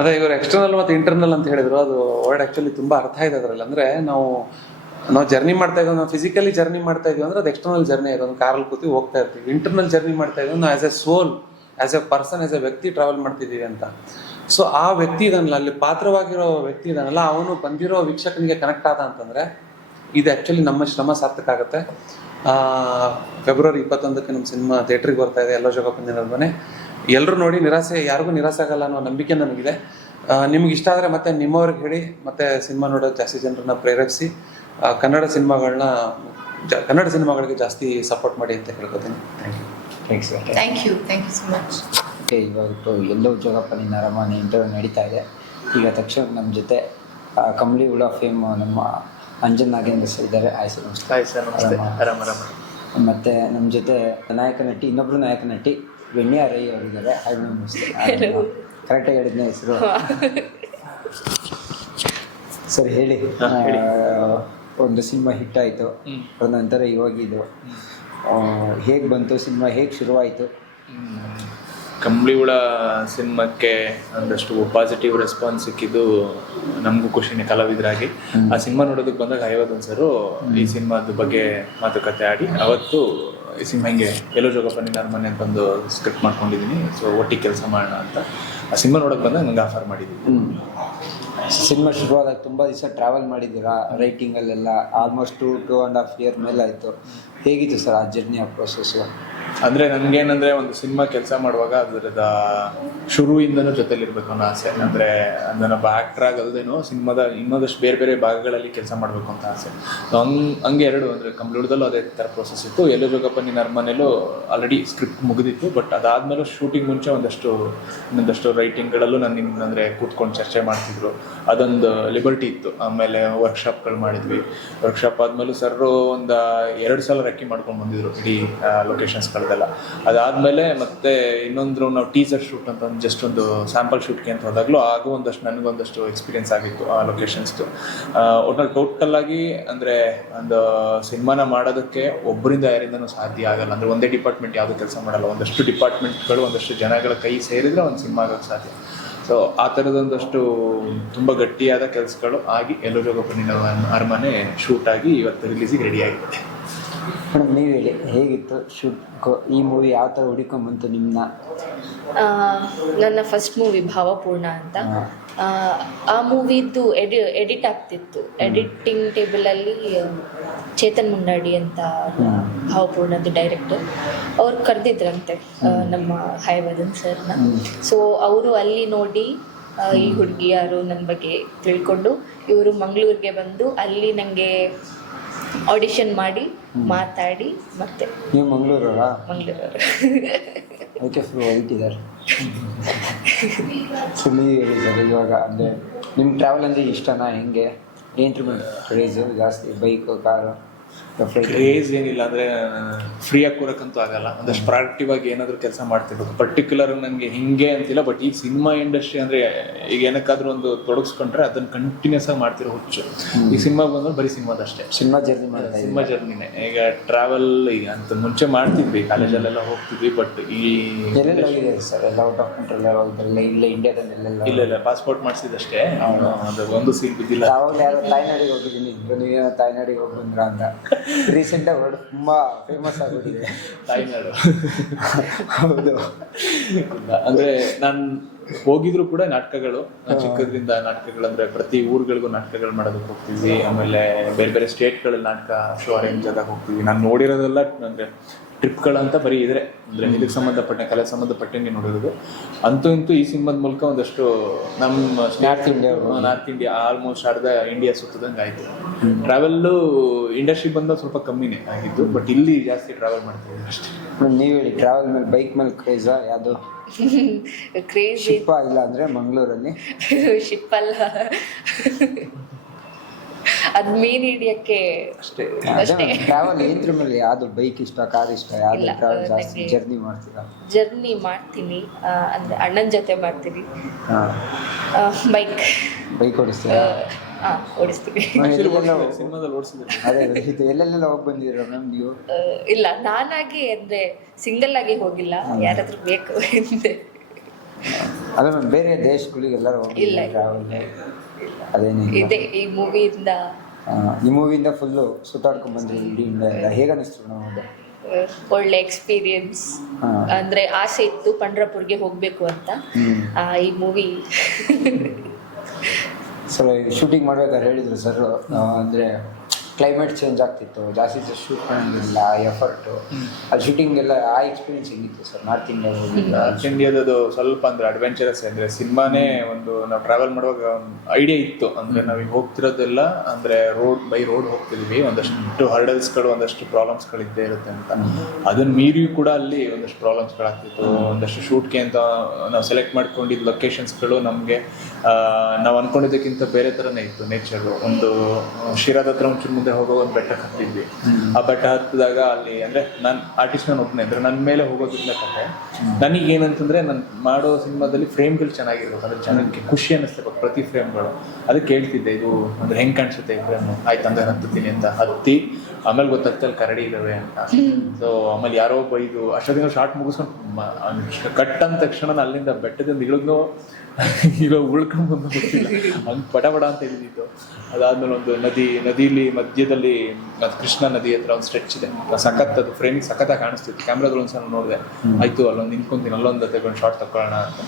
ಅದೇ ಇವರು ಎಕ್ಸ್ಟರ್ನಲ್ ಮತ್ತು ಇಂಟರ್ನಲ್ ಅಂತ ಹೇಳಿದ್ರು. ಅದು ವರ್ಡ್ ಆ್ಯಕ್ಚುಲಿ ತುಂಬ ಅರ್ಥ ಇದೆ ಅದರಲ್ಲಿ. ಅಂದ್ರೆ ನಾವು ನಾವು ಜರ್ನಿ ಮಾಡ್ತಾ ಇದ್ದೀವಿ ನಾವು ಫಿಸಿಕಲಿ ಜರ್ನಿ ಮಾಡ್ತಾ ಇದೀವಿ ಅಂದ್ರೆ ಅದು ಎಕ್ಸ್ಟರ್ನಲ್ ಜರ್ನಿ ಇದೆ ಒಂದು ಕಾರಲ್ಲಿ ಕೂತಿ ಹೋಗ್ತಾ ಇರ್ತೀವಿ. ಇಂಟರ್ನಲ್ ಜರ್ನಿ ಮಾಡ್ತಾ ಇದ್ದೀವಿ ನಾವು as a soul as a person as a ವ್ಯಕ್ತಿ ಟ್ರಾವೆಲ್ ಮಾಡ್ತಿದ್ದೀವಿ ಅಂತ. ಸೊ ಆ ವ್ಯಕ್ತಿ ಇದನ್ನಲ್ಲ ಅಲ್ಲಿ ಪಾತ್ರವಾಗಿರೋ ವ್ಯಕ್ತಿ ಇದನ್ನಲ್ಲ ಅವನು ಬಂದಿರೋ ವೀಕ್ಷಕನಿಗೆ ಕನೆಕ್ಟ್ ಆದ ಅಂತಂದ್ರೆ, ಇದು ಆ್ಯಕ್ಚುಲಿ ನಮ್ಮ ಶ್ರಮ ಸಾರ್ಥಕ ಆಗುತ್ತೆ. ಫೆಬ್ರವರಿ ಇಪ್ಪತ್ತೊಂದಕ್ಕೆ ನಮ್ಮ ಸಿನಿಮಾ ಥಿಯೇಟ್ರಿಗೆ ಬರ್ತಾ ಇದೆ, ಎಲ್ಲ ಜೋಗಪ್ಪನ ಮನೆ ಎಲ್ಲರೂ ನೋಡಿ ನಿರಾಸೆ, ಯಾರಿಗೂ ನಿರಾಸೆ ಆಗಲ್ಲ ಅನ್ನೋ ನಂಬಿಕೆ ನನಗಿದೆ ನಿಮ್ಗೆ ಇಷ್ಟ ಆದರೆ ಮತ್ತೆ ನಿಮ್ಮವ್ರಿಗೆ ಹೇಳಿ, ಮತ್ತೆ ಸಿನಿಮಾ ನೋಡೋದು ಜಾಸ್ತಿ ಜನರನ್ನ ಪ್ರೇರೇಪಿಸಿ ಕನ್ನಡ ಸಿನಿಮಾಗಳನ್ನ ಕನ್ನಡ ಸಿನಿಮಾಗಳಿಗೆ ಜಾಸ್ತಿ ಸಪೋರ್ಟ್ ಮಾಡಿ ಅಂತ ಹೇಳ್ಕೊತೀನಿ. Thank you thank you thank you so much okay ಇವತ್ತು ಎಲ್ಲೋ ಜೋಗಪ್ಪನಿನ ಅರಮನೆ ಇಂಟರ್ವ್ಯೂ ನಡೀತಾ ಇದೆ. ಈಗ ತಕ್ಷಣ ನಮ್ಮ ಜೊತೆ ಕಂಬಳಿ ಹುಳ ಫೇಮ್ ನಮ್ಮ ಅಂಜನ್ ನಾಗೇಂದ್ರ ಸರ್ ಇದ್ದಾರೆ. ಆಯ್ ಸರ್ ನಮಸ್ತೆ. ಹಾಯ್ ಸರ್ ಮತ್ತು ಮತ್ತೆ ನಮ್ಮ ಜೊತೆ ನಾಯಕ ನಟಿ ಇನ್ನೊಬ್ರು ನಾಯಕ ನಟಿ ವೆಣ್ಯ ರೈ ಅವರಿದ್ದಾರೆ. ಹಾಯ್ ನಮಸ್ತೆ. ಕರೆಕ್ಟಾಗಿ ಹೇಳಿದ್ನ ಹೆಸರು? ಸರ್ ಹೇಳಿ. ಒಂದು ಸಿನಿಮಾ ಹಿಟ್ ಆಯಿತು. ಅದ ನಂತರ ಇವಾಗ ಇದು ಹೇಗೆ ಬಂತು ಸಿನಿಮಾ? ಹೇಗೆ ಶುರುವಾಯಿತು? ಕಂಬಳಿ ಹುಳ ಸಿನಿಮಾಕ್ಕೆ ಒಂದಷ್ಟು ಪಾಸಿಟಿವ್ ರೆಸ್ಪಾನ್ಸ್ ಸಿಕ್ಕಿದ್ದು ನಮಗೂ ಖುಷಿನೇ ಕಲಾವಿದರಾಗಿ. ಆ ಸಿನಿಮಾ ನೋಡೋದಕ್ಕೆ ಬಂದಾಗ ಐವತ್ತೊಂದು ಸರು ಈ ಸಿನಿಮಾದ ಬಗ್ಗೆ ಮಾತುಕತೆ ಆಡಿ ಅವತ್ತು ಈ ಸಿನಿಮಾ ಹಿಂಗೆ ಎಲ್ಲೋ ಜೋಗಪ್ಪನಿ ನಾನು ಮನೆ ಅಂತ ಒಂದು ಸ್ಕ್ರಿಪ್ಟ್ ಮಾಡ್ಕೊಂಡಿದ್ದೀನಿ ಸೊ ಒಟ್ಟಿಗೆ ಕೆಲಸ ಮಾಡೋಣ ಅಂತ. ಆ ಸಿನಿಮಾ ನೋಡೋಕೆ ಬಂದಾಗ ನಂಗೆ ಆಫರ್ ಮಾಡಿದ್ದೀನಿ ಸಿನಿಮಾ ಶುರುವಾದಾಗ ತುಂಬ ದಿವಸ ಟ್ರಾವೆಲ್ ಮಾಡಿದ್ದೀರಾ ರೈಟಿಂಗಲ್ಲೆಲ್ಲ almost two two and half year ಮೇಲೆ ಆಯಿತು. ಹೇಗಿತ್ತು ಸರ್ ಆ ಜರ್ನಿ ಆ ಪ್ರೊಸೆಸ್ಸು ಅಂದರೆ ನನಗೇನಂದರೆ ಒಂದು ಸಿನಿಮಾ ಕೆಲಸ ಮಾಡುವಾಗ ಅದರದ ಶುರುವಿಂದನೂ ಜೊತೆಲಿರ್ಬೇಕು ಅನ್ನೋ ಆಸೆ. ಅಂದರೆ ನನ್ನ ಆ್ಯಕ್ಟರ್ ಆಗಲ್ದೇ ಸಿನಿಮಾದ ಇನ್ನೊಂದಷ್ಟು ಬೇರೆ ಬೇರೆ ಭಾಗಗಳಲ್ಲಿ ಕೆಲಸ ಮಾಡಬೇಕು ಅಂತ ಆಸೆ. ಸೊ ಹಂಗೆ ಹಂಗೆ ಎರಡು ಅಂದರೆ ಕಂಪ್ಲೀಟ್ದಲ್ಲೂ ಅದೇ ಥರ ಪ್ರೊಸೆಸ್ ಇತ್ತು. ಎಲ್ಲೋ ಜೋಗಪ್ಪ ನಿನ್ನ ಅರ್ಮನೆಯಲ್ಲೂ ಆಲ್ರೆಡಿ ಸ್ಕ್ರಿಪ್ಟ್ ಮುಗಿದಿತ್ತು ಬಟ್ ಅದಾದ್ಮೇಲೆ ಶೂಟಿಂಗ್ ಮುಂಚೆ ಒಂದಷ್ಟು, ಇನ್ನೊಂದಷ್ಟು ರೈಟಿಂಗ್ಗಳಲ್ಲೂ ನಾನು ಅಂದರೆ ಕೂತ್ಕೊಂಡು ಚರ್ಚೆ ಮಾಡ್ತಿದ್ರು. ಅದೊಂದು ಲಿಬರ್ಟಿ ಇತ್ತು. ಆಮೇಲೆ ವರ್ಕ್ಶಾಪ್ಗಳು ಮಾಡಿದ್ವಿ. ವರ್ಕ್ಶಾಪ್ ಆದಮೇಲೂ ಸರ್ರು ಒಂದು ಎರಡು ಸಲ ರೆಕ್ಕಿ ಮಾಡ್ಕೊಂಡು ಬಂದಿದ್ರು ಇಡೀ ಲೊಕೇಶನ್ಸ್ಗಳದೆಲ್ಲ ಅದಾದಮೇಲೆ ಮತ್ತೆ ಇನ್ನೊಂದು ನಾವು ಟೀಸರ್ ಶೂಟ್ ಅಂತ ಒಂದು ಜಸ್ಟ್ ಒಂದು ಸ್ಯಾಂಪಲ್ ಶೂಟ್ಗೆ ಅಂತ ಹೋದಾಗಲೂ ಆಗೂ ಒಂದಷ್ಟು ನನಗೊಂದಷ್ಟು ಎಕ್ಸ್ಪೀರಿಯನ್ಸ್ ಆಗಿತ್ತು ಆ ಲೊಕೇಶನ್ಸ್ದು ಒಟ್ನಲ್ಲಿ ಟೋಟಲ್ ಆಗಿ ಅಂದರೆ ಒಂದು ಸಿನಿಮಾನ ಮಾಡೋದಕ್ಕೆ ಒಬ್ಬರಿಂದ ಯಾರಿಂದನೂ ಸಾಧ್ಯ ಆಗಲ್ಲ. ಅಂದರೆ ಒಂದೇ ಡಿಪಾರ್ಟ್ಮೆಂಟ್ ಯಾವುದೂ ಕೆಲಸ ಮಾಡಲ್ಲ. ಒಂದಷ್ಟು ಡಿಪಾರ್ಟ್ಮೆಂಟ್ಗಳು ಒಂದಷ್ಟು ಜನಗಳ ಕೈ ಸೇರಿದರೆ ಒಂದು ಸಿನಿಮಾ ಆಗೋಕ್ಕೆ ಸಾಧ್ಯ. ಸೊ ಆ ಥರದೊಂದಷ್ಟು ತುಂಬ ಗಟ್ಟಿಯಾದ ಕೆಲಸಗಳು ಆಗಿ ಎಲ್ಲೋ ಜೋಗಪ್ಪ ನಿನ್ನ ಅರಮನೆ ಶೂಟ್ ಆಗಿ ಇವತ್ತು ರಿಲೀಸಿಗೆ ರೆಡಿ ಆಗಿದೆ. ಮೇಡಮ್ ನೀವು ಹೇಳಿ ಹೇಗಿತ್ತು ಶೂಟ್ ಈ ಮೂವಿ ಯಾವ ಥರ ಹುಡುಕೊಂಬಂತು ನಿಮ್ಮನ್ನ ಆ, ನನ್ನ ಫಸ್ಟ್ ಮೂವಿ ಭಾವಪೂರ್ಣ ಅಂತ. ಆ, ಆ ಮೂವಿದ್ದು ಎಡಿ ಎಡಿಟ್ ಆಗ್ತಿತ್ತು. ಎಡಿಟಿಂಗ್ ಟೇಬಲಲ್ಲಿ ಚೇತನ್ ಮುಂಡಾಡಿ ಅಂತ ಭಾವಪೂರ್ಣದ ಡೈರೆಕ್ಟರ್ ಅವ್ರು ಕರೆದಿದ್ರಂತೆ ನಮ್ಮ ಹೈವದನ್ ಸರ್ನ. ಸೊ ಅವರು ಅಲ್ಲಿ ನೋಡಿ ಆ, ಈ ಹುಡುಗಿ ಯಾರು ನನ್ನ ಬಗ್ಗೆ ತಿಳ್ಕೊಂಡು ಇವರು ಮಂಗಳೂರಿಗೆ ಬಂದು ಅಲ್ಲಿ ನನಗೆ ಆಡಿಷನ್ ಮಾಡಿ ಮಾತಾಡಿ ಮತ್ತೆ ನೀವು ಮಂಗಳೂರವರಾ? ಮಂಗಳೂರವರು. ಅದಕ್ಕೆ ಫುಲ್ ವೈಟ್ ಇದ್ದಾರೆ. ಸುಮ್ಮನೆ ನೀವು ಹೇಳಿ ಸರ್ ಇವಾಗ. ಅಂದರೆ ನಿಮ್ಮ ಟ್ರಾವೆಲ್ ಅಂದರೆ ಇಷ್ಟನಾ? ಹೆಂಗೆ? ಏನು ಕ್ರೇಜು ಜಾಸ್ತಿ ಬೈಕು ಕಾರು ಕ್ರೇಜ್ ಏನಿಲ್ಲ ಅಂದ್ರೆ ಫ್ರೀಯಾಗಿ ಕೂರಕ್ಕಂತೂ ಆಗಲ್ಲ. ಒಂದಷ್ಟು ಪ್ರಾಡಕ್ಟಿವ್ ಆಗಿ ಏನಾದ್ರು ಕೆಲಸ ಮಾಡ್ತಿರ್ಬೇಕು. ಪರ್ಟಿಕ್ಯುಲರ್ ನನಗೆ ಹಿಂಗೆ ಅಂತಿಲ್ಲ ಬಟ್ ಈ ಸಿನಿಮಾ ಇಂಡಸ್ಟ್ರಿ ಅಂದ್ರೆ ಈಗ ಏನಕ್ಕಾದ್ರೂ ಒಂದು ತೊಡಗಿಸ್ಕೊಂಡ್ರೆ ಅದನ್ನ ಕಂಟಿನ್ಯೂಸ್ ಆಗಿ ಮಾಡ್ತಿರೋ ಹುಚ್ಚು. ಈ ಸಿನಿಮಾ ಬಂದ್ರೆ ಬರೀ ಸಿನಿಮಾದಷ್ಟೇ. ಸಿನಿಮಾ ಜರ್ನಿ ಸಿನಿಮಾ ಜರ್ನಿನೇ ಈಗ ಟ್ರಾವೆಲ್ ಈಗ ಅಂತ ಮುಂಚೆ ಮಾಡ್ತಿದ್ವಿ ಕಾಲೇಜಲ್ಲೆಲ್ಲ ಹೋಗ್ತಿದ್ವಿ ಬಟ್ ಈ ಸರ್? ಎಲ್ಲ ಔಟ್ ಆಫ್ ಹೋಗಿದ್ರಲ್ಲ ಇಲ್ಲ ಇಂಡಿಯಾದಲ್ಲೆಲ್ಲ ಇಲ್ಲ. ಇಲ್ಲ ಪಾಸ್ಪೋರ್ಟ್ ಮಾಡಿಸಿದಷ್ಟೇ. ಅದು ಒಂದು ಸೀಟ್ ಬಿದ್ದಿಲ್ಲ. ಯಾರೋ ತಾಯ್ನಾಡಿಗೆ ಹೋಗಿದ್ದೀನಿ. ತಾಯ್ನಾಡಿಗೆ ಹೋಗಿ ಬಂದ್ರ ಅಂತ. ರೀಸೆಂಟಾಗಿ ವರ್ಡ್ ತುಂಬ ಫೇಮಸ್ ಆಗಿದೆ ತಾಯ್ನಾಡು. ಹೌದು. ಅಂದ್ರೆ ನಾನು ಹೋಗಿದ್ರು ಕೂಡ ನಾಟಕಗಳು. ಚಿಕ್ಕದ್ರಿಂದ ನಾಟಕಗಳು ಅಂದ್ರೆ ಪ್ರತಿ ಊರುಗಳಿಗೂ ನಾಟಕಗಳು ಮಾಡೋದಕ್ಕೆ ಹೋಗ್ತೀವಿ. ಆಮೇಲೆ ಬೇರೆ ಬೇರೆ ಸ್ಟೇಟ್ಗಳಲ್ಲಿ ನಾಟಕ ಶೋ ಅರೇಂಜ್ ಆದಾಗ ಹೋಗ್ತೀವಿ. ನಾನು ನೋಡಿರೋದೆಲ್ಲ ಅಂದ್ರೆ ಟ್ರಿಪ್ಗಳಂತ ಬರೀ ಇದ್ರೆ ಅಂದ್ರೆ ಇದಕ್ಕೆ ಸಂಬಂಧಪಟ್ಟ ಕಲೆ ಸಂಬಂಧಪಟ್ಟಂಗೆ ನೋಡಿರೋದು? ಅಂತೂ ಇಂತೂ ಈ ಸಿನಿಮಾದ ಮೂಲಕ ಒಂದಷ್ಟು ನಮ್ಮ north India north India almost ಅರ್ಧ ಇಂಡಿಯಾ ಸುತ್ತದಂಗೆ ಆಯ್ತು. ಟ್ರಾವೆಲ್ ಇಂಡಸ್ಟ್ರಿ ಬಂದ ಸ್ವಲ್ಪ ಕಮ್ಮಿನೇ ಆಗಿದ್ದು ಬಟ್ ಇಲ್ಲಿ ಜಾಸ್ತಿ ಟ್ರಾವೆಲ್ ಮಾಡ್ತೀವಿ ಅಷ್ಟೇ. ನೀವು ಹೇಳಿ ಟ್ರಾವೆಲ್ ಮೇಲೆ ಬೈಕ್ ಮೇಲೆ ಕ್ರೇಜಾ ಯಾವುದು? ಕ್ರೇಜ್ ಶಿಪ್ಪ ಇಲ್ಲ ಅಂದರೆ ಮಂಗಳೂರಲ್ಲಿ? ಶಿಪ್ ಅಲ್ಲ. ಅದ್ ಮೀನ್ ಹಿಡಿಯಕ್ಕೆ ಅಷ್ಟೇ. ಟ್ರಾವೆಲ್ ಏನ್ರ ಮೇಲೆ ಯಾವುದು ಬೈಕ್ ಇಷ್ಟ ಕಾರ್ ಇಷ್ಟ ಯಾವ್ದು ಇಲ್ಲ, ಟ್ರಾವೆಲ್ ಜಾಸ್ತಿ ಜರ್ನಿ ಮಾಡ್ತೀರಾ? ಜರ್ನಿ ಮಾಡ್ತೀನಿ. ಆ, ಅಂದ್ರೆ ಅಣ್ಣನ ಜೊತೆ ಮಾಡ್ತೀನಿ. ಹಾಂ. ಬೈಕ್ ಬೈಕ್ ಓಡಿಸ್ತೀರಾ? ಹಾ ಓಡಿಸ್ತೀನಿ. ಎಲ್ಲೆಲ್ಲ ಸಿನಿಮಾದಲ್ಲಿ ಓಡಿಸಿದ್ರೆ ಅದೇ ಇದು ಎಲ್ಲೆಲ್ಲೆಲ್ಲ ಹೋಗಿ ಬಂದಿದ್ದೀರಾ ಮ್ಯಾಮ್ ನೀವು? ಆ, ಇಲ್ಲ ನಾನಾಗಿ ಅಂದ್ರೆ ಸಿಂಗಲ್ ಆಗಿ ಹೋಗಿಲ್ಲ. ಯಾರಾದ್ರೂ ಬೇಕು ಎಂದೆ. ಅಲ್ಲ ಮ್ಯಾಮ್ ಬೇರೆ ದೇಶಗಳಿಗೆಲ್ಲರೂ ಹೋಗಿಲ್ಲ ಟ್ರಾವೆಲ್ ಅದೇನಿಲ್ಲ. ಇದೆ ಈ ಮೂವಿಯಿಂದ? ಆ, ಈ ಮೂವಿಯಿಂದ ಫುಲ್ಲು ಸುತ್ತಾಡ್ಕೊಂಡ್ ಬಂದ್ರಿ ಇಡೀ ಇಂಡಿಯಾ ಎಲ್ಲ ಹೇಗೆ ಅನಿಸ್ತು ನಾವು ಅದು. ಒಳ್ಳೆ ಎಕ್ಸ್ಪೀರಿಯನ್ಸ್ ಹಾ. ಅಂದ್ರೆ ಆಸೆ ಇತ್ತು ಪಂಡ್ರಪುರ್ಗೆ ಹೋಗ್ಬೇಕು ಅಂತ. ಹ್ಮ್. ಆ, ಈ ಮೂವಿ. ಸರ್ ಶೂಟಿಂಗ್ ಮಾಡ್ಬೇಕಾದ್ರೆ ಹೇಳಿದ್ರು ಸರ್ ಅಂದರೆ ಕ್ಲೈಮೇಟ್ ಚೇಂಜ್ ಆಗ್ತಿತ್ತು ಜಾಸ್ತಿ ಶೂಟ್ ಆ ಎಫರ್ಟು ಅಲ್ಲಿ ಶೂಟಿಂಗ್ ಎಲ್ಲ ಆ ಎಕ್ಸ್ಪೀರಿಯನ್ಸ್ ಹೆಂಗಿತ್ತು ಸರ್ ನಾರ್ತ್ ಇಂಡಿಯಾ ನಾರ್ತ್ ಇಂಡಿಯಾದದು ಸ್ವಲ್ಪ ಅಂದ್ರೆ ಅಡ್ವೆಂಚರಸ್ ಅಂದ್ರೆ ಸಿನಿಮಾನೇ ಒಂದು ನಾವು ಟ್ರಾವೆಲ್ ಮಾಡುವಾಗ ಐಡಿಯಾ ಇತ್ತು. ಅಂದ್ರೆ ಈಗ ಹೋಗ್ತಿರೋದೆಲ್ಲ ಅಂದ್ರೆ ರೋಡ್ ಬೈ ರೋಡ್ ಹೋಗ್ತಿದ್ವಿ. ಒಂದಷ್ಟು ಹರ್ಡಲ್ಸ್ಗಳು ಒಂದಷ್ಟು ಪ್ರಾಬ್ಲಮ್ಸ್ಗಳು ಇದ್ದೇ ಇರುತ್ತೆ ಅಂತ. ಅದನ್ನ ಮೀರಿ ಕೂಡ ಅಲ್ಲಿ ಒಂದಷ್ಟು ಪ್ರಾಬ್ಲಮ್ಸ್ಗಳಾಗ್ತಿತ್ತು ಒಂದಷ್ಟು ಶೂಟ್ಗೆ ಅಂತ ನಾವು ಸೆಲೆಕ್ಟ್ ಮಾಡ್ಕೊಂಡಿದ್ದ ಲೊಕೇಶನ್ಸ್ಗಳು ನಮಗೆ ನಾವು ಅನ್ಕೊಂಡಿದ್ದಕ್ಕಿಂತ ಬೇರೆ ಥರನೇ ಇತ್ತು ನೇಚರು ಒಂದು ಶಿರಾದ ಹತ್ರ ಒಂಚೂರು ಮುಂದೆ ಹೋಗೋ ಒಂದು ಬೆಟ್ಟ ಹತ್ತಿದ್ವಿ ಆ ಬೆಟ್ಟ ಹತ್ತಿದಾಗ ಅಲ್ಲಿ ಅಂದ್ರೆ ನಾನು ಆರ್ಟಿಸ್ಟ್ ನಾನು ಒಬ್ಬನೇ ಅಂದ್ರೆ ನನ್ನ ಮೇಲೆ ಹೋಗೋದಿಲ್ಲ ಕತೆ ನನಗೆ ಏನಂತಂದ್ರೆ ನಾನು ಮಾಡೋ ಸಿನಿಮಾದಲ್ಲಿ ಫ್ರೇಮ್ಗಳು ಚೆನ್ನಾಗಿರ್ಬೇಕು. ಅಂದ್ರೆ ಚೆನ್ನಾಗಿ ಖುಷಿ ಅನ್ನಿಸ್ತಿರ್ಬೇಕು ಪ್ರತಿ ಫ್ರೇಮ್ಗಳು ಅದಕ್ಕೆ ಹೇಳ್ತಿದ್ದೆ ಇದು ಅಂದ್ರೆ ಹೆಂಗ್ ಕಾಣಿಸುತ್ತೆ ಈ ಫ್ರೇಮ್ ಆಯ್ತು ಅಂದ್ರೆ ಹತ್ತುತ್ತೀನಿ ಅಂತ. ಹತ್ತಿ ಆಮೇಲೆ ಗೊತ್ತಾಗ್ತಾ ಅಲ್ಲಿ ಕರಡಿ ಇದಾವೆ ಅಂತ. ಸೊ ಆಮೇಲೆ ಯಾರೋ ಒಬ್ಬ ಇದು ಅಷ್ಟೊತ್ತಿನ ಶಾರ್ಟ್ ಮುಗಿಸ್ಕೊಂಡು ಕಟ್ ಅಂದ ತಕ್ಷಣ ಅಲ್ಲಿಂದ ಬೆಟ್ಟದಿಂದ ಇಳಿದ್ನೋ ಈಗ ಉಳ್ಕೊಂಡು ಬಂದು ಗೊತ್ತಿಲ್ಲ. ಹಂಗ್ ಪಟ ಪಟ ಅಂತ ಇಳಿದಿತ್ತು ಅದಾದ್ಮೇಲೆ ಒಂದು ನದಿ ನದಿಲಿ ಮಧ್ಯದಲ್ಲಿ ಅದು ಕೃಷ್ಣ ನದಿ ಹತ್ರ ಒಂದು ಸ್ಟ್ರೆಚ್ ಇದೆ. ಸಖತ್ ಅದು ಫ್ರೇಮಿಂಗ್ ಸಖತ್ತಾಗಿ ಕಾಣಿಸ್ತಿತ್ತು. ಕ್ಯಾಮ್ರಾದಲ್ಲಿ ಒಂದ್ಸಲ ನೋಡಿದೆ. ಆಯ್ತು ಅಲ್ಲೊಂದು ನಿಂತ್ಕೊಂತೀನಿ ಅಲ್ಲೊಂದು ತಗೊಂಡು ಶಾರ್ಟ್ ತಗೊಳ್ಳೋಣ ಅಂತ.